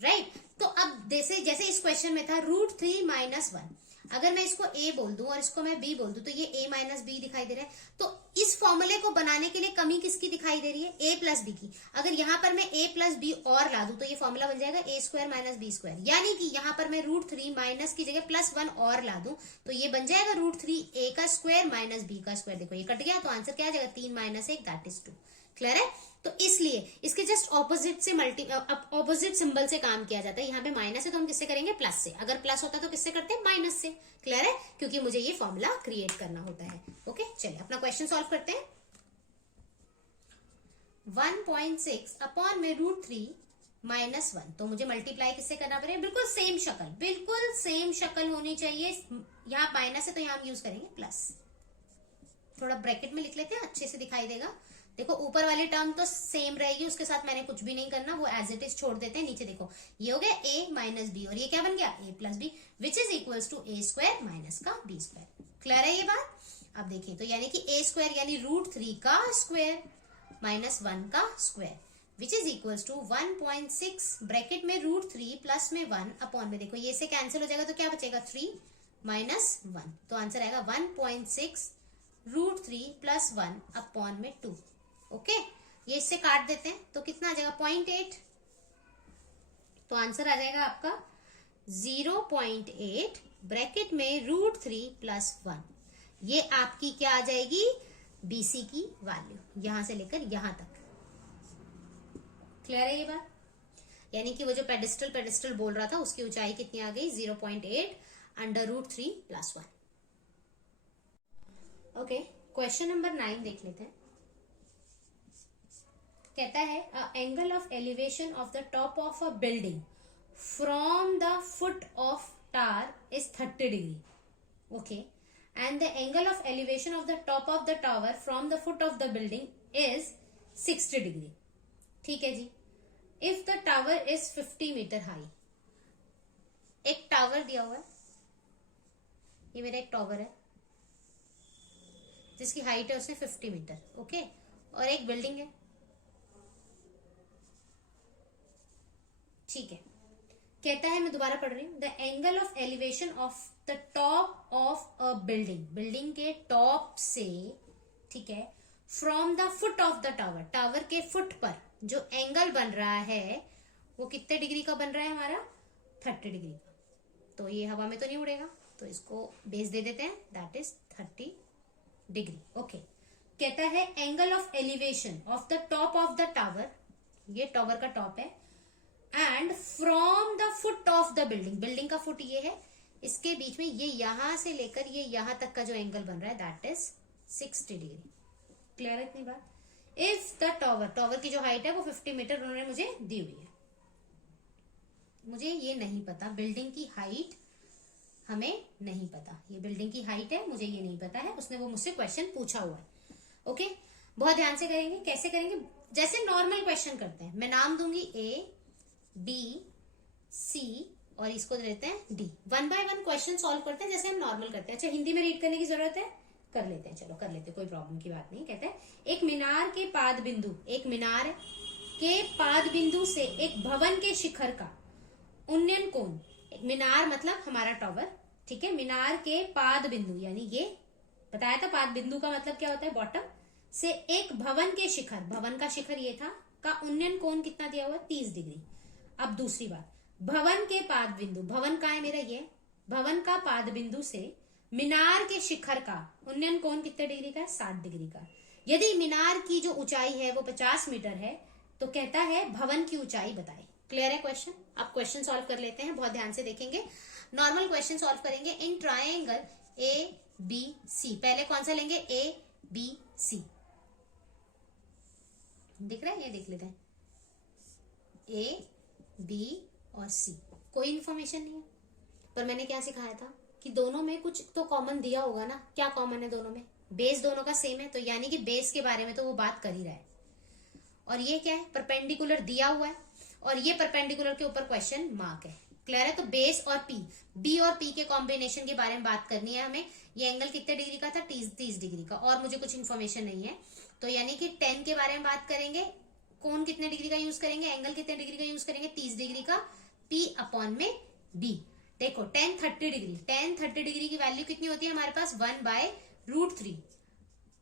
राइट। तो अब जैसे इस क्वेश्चन में था √3 माइनस 1, अगर मैं इसको a बोल दूं और इसको मैं b बोल दूं तो ये a माइनस b दिखाई दे रहा है। तो इस फॉर्मूले को बनाने के लिए कमी किसकी दिखाई दे रही है, a प्लस b की। अगर यहाँ पर मैं a प्लस b और ला दूं तो ये फॉर्मूला बन जाएगा a² माइनस b²। यानी कि यहाँ पर मैं √3 माइनस की जगह +1 और ला दूं तो ये बन जाएगा √3 a² माइनस b²। देखो ये कट गया तो आंसर क्या आ जाएगा, 3 माइनस 1 दैट इज 2। क्लियर है? तो इसलिए इसके जस्ट ऑपोजिट से ऑपोजिट सिंबल से काम किया जाता है। यहाँ पे माइनस है तो हम किससे करेंगे? प्लस से। अगर प्लस होता तो किससे करते हैं? माइनस से। क्लियर है? क्योंकि मुझे ये फॉर्मूला क्रिएट करना होता है। ओके, चलिए अपना क्वेश्चन सॉल्व करते हैं। 1.6 अपॉन में √3 -1, तो मुझे मल्टीप्लाई किससे करना पड़ेगा? बिल्कुल सेम शक्ल, बिल्कुल सेम शक्ल होनी चाहिए। यहाँ माइनस है तो यहाँ हम यूज करेंगे प्लस। थोड़ा ब्रैकेट में लिख लेते हैं, अच्छे से दिखाई देगा। देखो ऊपर वाली टर्म तो सेम रहेगी, उसके साथ मैंने कुछ भी नहीं करना, वो एज इट इज छोड़ देते हैं। नीचे देखो ये हो गया a माइनस बी, और ये क्या बन गया? a plus B, which is equals to a square minus का b स्क्वायर। क्लियर है ये बात? अब देखिए, तो यानी कि a स्क्वायर यानी √3 का स्क्वायर माइनस 1 का square, which is equals to 1.6 bracket में √3 प्लस में 1 अपॉन में, देखो ये से कैंसिल हो जाएगा तो क्या बचेगा? 3 माइनस 1, तो आंसर आएगा 1.6 √3 प्लस 1 अपॉन में 2। ओके, ये इससे काट देते हैं तो कितना आ जाएगा? 0.8, तो आंसर आ जाएगा आपका 0.8 ब्रैकेट में √3 प्लस 1। ये आपकी क्या आ जाएगी? BC की वैल्यू, यहां से लेकर यहां तक। क्लियर है ये बात? यानी कि वो जो पेडिस्टल बोल रहा था उसकी ऊंचाई कितनी आ गई? 0.8 under √3 plus 1। Okay, question number 9 देख लेते हैं। कहता है angle of elevation of the top of a building from the foot of tower is 30 degree. Okay, and the angle of elevation of the top of the tower from the foot of the building is 60 degree. ठीक है जी। If the tower is 50 metre high, एक tower दिया हुआ है, ये मेरा एक टावर है जिसकी हाइट है उसने 50 मीटर। ओके, और एक बिल्डिंग है। ठीक है, कहता है, मैं दोबारा पढ़ रही हूं, the angle of elevation of the top of a building, building के टॉप से, ठीक है, from the foot of the tower, tower के फुट पर जो एंगल बन रहा है वो कितने डिग्री का बन रहा है हमारा? 30 डिग्री का। तो ये हवा में तो नहीं उड़ेगा, तो इसको बेस दे देते हैं, दैट इज 30 डिग्री। ओके, कहता है angle of elevation of the top of the tower, ये टावर का टॉप है, and from the foot of the building, building का फुट ये है, इसके बीच में ये यहां से लेकर ये यहां तक का जो एंगल बन रहा है दैट इज 60 डिग्री। क्लियर है इतनी बात? इफ द टावर, टावर की जो हाइट है वो 50 मीटर उन्होंने मुझे दी हुई है, मुझे ये नहीं पता बिल्डिंग की हाइट, हमें नहीं पता ये बिल्डिंग की हाइट है, मुझे ये नहीं पता है, उसने वो मुझसे क्वेश्चन पूछा हुआ है। ओके, बहुत ध्यान से करेंगे। कैसे करेंगे? जैसे नॉर्मल क्वेश्चन करते हैं, मैं नाम दूंगी A B C और इसको देते हैं D। 1 बाय 1 क्वेश्चन सॉल्व करते हैं जैसे हम नॉर्मल करते हैं। अच्छा, हिंदी में रीड करने की जरूरत है? कर लेते हैं, चलो कर लेते हैं, कोई प्रॉब्लम की बात नहीं। कहते हैं एक मीनार के पाद बिंदु, एक मीनार के पाद बिंदु से एक भवन के शिखर का उन्नयन कोण, एक मीनार मतलब हमारा टावर, ठीक है, मीनार के पाद बिंदु यानी ये बताया था, पाद बिंदु का मतलब क्या होता है? बॉटम से एक भवन के शिखर, भवन का शिखर ये था, का उन्नयन कोण कितना दिया हुआ है? 30 डिग्री। अब दूसरी बात, भवन के पाद बिंदु, भवन का है मेरा ये, भवन का पाद बिंदु से मीनार के शिखर का उन्नयन कोण कितने डिग्री का है? 60 डिग्री का। यदि मीनार की जो ऊंचाई है वो 50 मीटर है तो कहता है भवन की ऊंचाई बताए। क्लियर है क्वेश्चन? अब क्वेश्चन सॉल्व कर लेते हैं, बहुत ध्यान से देखेंगे। नॉर्मल क्वेश्चन सॉल्व करेंगे इन ट्रायंगल ABC। पहले कौन सा लेंगे? ABC। दिख रहा है? ये देख लेते हैं, A B और C। कोई इंफॉर्मेशन नहीं है, पर मैंने क्या सिखाया था कि दोनों में कुछ तो कॉमन दिया होगा ना। क्या कॉमन है दोनों में? बेस दोनों का सेम है, तो यानी कि बेस के बारे में तो वो बात कर ही रहा है। और ये क्या है? परपेंडिकुलर दिया हुआ है, और ये परपेंडिकुलर के ऊपर क्वेश्चन मार्क है। क्लियर है? तो बेस और P, B और P के कॉम्बिनेशन के बारे में बात करनी है हमें। ये एंगल कितने डिग्री का था? 30 डिग्री का, और मुझे कुछ इन्फॉर्मेशन नहीं है, तो यानी कि 10 के बारे में बात करेंगे। कोण कितने डिग्री का यूज करेंगे? एंगल कितने डिग्री का यूज करेंगे? 30 डिग्री का। P अपॉन में B। देखो 10 30 डिग्री, 10 30 डिग्री की वैल्यू कितनी होती है हमारे पास? 1 बाय √3।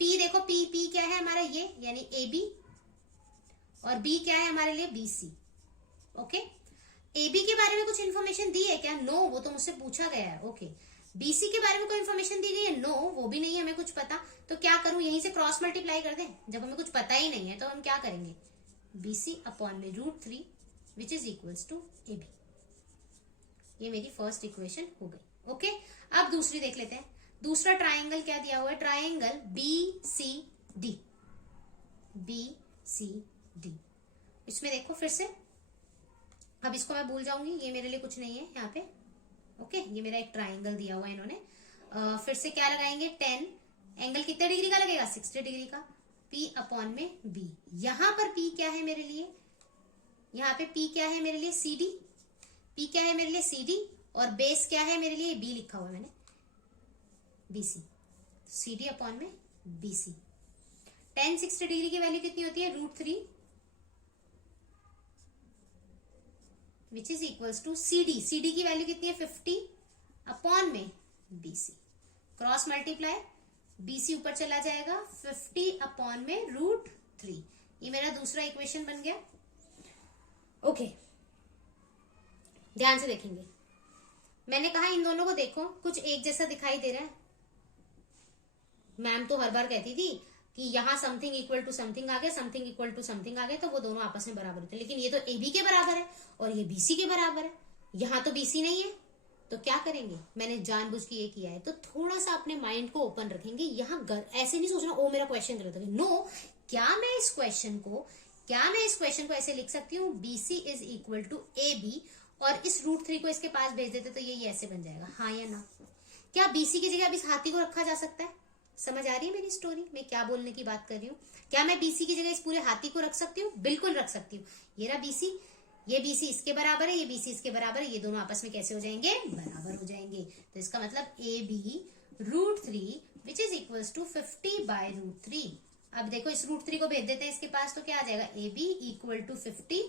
P देखो, P क्या है हमारा? ये यानी AB, और B क्या है हमारे लिए? BC। ओके, AB के बारे में कुछ इन्फॉर्मेशन दी है क्या? नो, वो तो मुझसे पूछा गया है। ओके, बीसी के बारे में कोई इन्फॉर्मेशन दी गई है? नो, वो भी नहीं है हमें कुछ पता। तो क्या करूं, यहीं से क्रॉस मल्टीप्लाई कर दें? जब हमें कुछ पता ही नहीं है तो हम क्या करेंगे, BC अपॉन में √3 which is equals to AB। ये मेरी फर्स्ट इक्वेशन हो गई। ओके, अब दूसरी देख लेते हैं। दूसरा ट्राइंगल क्या दिया हुआ है, ट्राइंगल BCD। BCD, इसमें देखो फिर से, अब इसको मैं भूल जाऊंगी, ये मेरे लिए कुछ नहीं है यहाँ पे। ओके, ये मेरा एक ट्राइंगल दिया हुआ है इन्होंने। फिर से क्या लगाएंगे, 10 एंगल कितने डिग्री का लगेगा, 60 डिग्री का। P अपॉन में B। यहां पर P क्या है मेरे लिए, यहाँ पे P क्या है मेरे लिए, CD। P क्या है मेरे लिए, CD, और बेस क्या है मेरे लिए, B लिखा हुआ मैंने, BC। CD अपॉन में BC। 10 60 डिग्री की वैल्यू कितनी होती है, √3 which is equals to CD। CD की वैल्यू कितनी है, 50 अपॉन में BC। क्रॉस मल्टीप्लाई, BC ऊपर चला जाएगा, 50 अपॉन में √3। ये मेरा दूसरा इक्वेशन बन गया। ओके, ध्यान से देखेंगे। मैंने कहा इन दोनों को देखो, कुछ एक जैसा दिखाई दे रहा है। मैम तो हर बार कहती थी कि यहाँ समथिंग इक्वल टू समथिंग आ गया, समथिंग इक्वल टू समथिंग आ गया, तो वो दोनों आपस में बराबर होते हैं। लेकिन ये तो AB के बराबर है और ये BC के बराबर है, यहाँ तो BC नहीं है। तो क्या करेंगे, मैंने जानबूझ के ये किया है। तो थोड़ा सा अपने माइंड को ओपन रखेंगे। यहाँ ऐसे नहीं सोचना ओ मेरा क्वेश्चन गलत है। नो, क्या मैं इस क्वेश्चन को ऐसे लिख सकती हूँ, BC is equal to AB, और इस √3 को इसके पास भेज देते तो ये ऐसे बन जाएगा, हाँ या ना। क्या BC की जगह अब इस हाथी को रखा जा सकता है? समझ आ रही है मेरी स्टोरी, मैं क्या बोलने की बात कर रही हूँ? क्या मैं BC की जगह इस पूरे हाथी को रख सकती हूँ? बिल्कुल रख सकती हूँ। ये रहा BC, ये BC इसके बराबर है, ये BC इसके बराबर है, ये दोनों आपस में कैसे हो जाएंगे, बराबर हो जाएंगे। तो इसका मतलब AB √3 which is equals to 50 by √3। अब देखो इस √3 को भेज देते हैं इसके पास, तो क्या आ जाएगा, AB इक्वल टू 50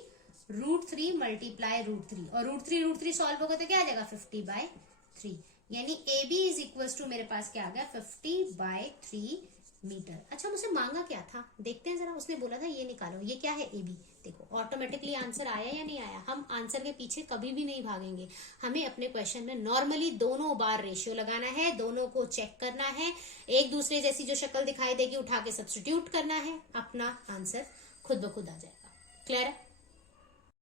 √3 मल्टीप्लाई √3, और √3 सॉल्व होगा तो क्या आ जाएगा, 50 बाय 3। यानी AB इज इक्वल्स टू मेरे पास क्या आ गया, 50 बाय 3 मीटर। अच्छा, मुझे मांगा क्या था, देखते हैं जरा। उसने बोला था ये निकालो, ये क्या है, AB। देखो ऑटोमेटिकली आंसर आया या नहीं आया। हम आंसर के पीछे कभी भी नहीं भागेंगे। हमें अपने क्वेश्चन में नॉर्मली दोनों बार रेशियो लगाना है, दोनों को चेक करना है, एक दूसरे जैसी जो शक्ल दिखाई देगी उठा के सब्स्टिट्यूट करना है, अपना आंसर खुद ब खुद आ जाएगा। क्लियर है?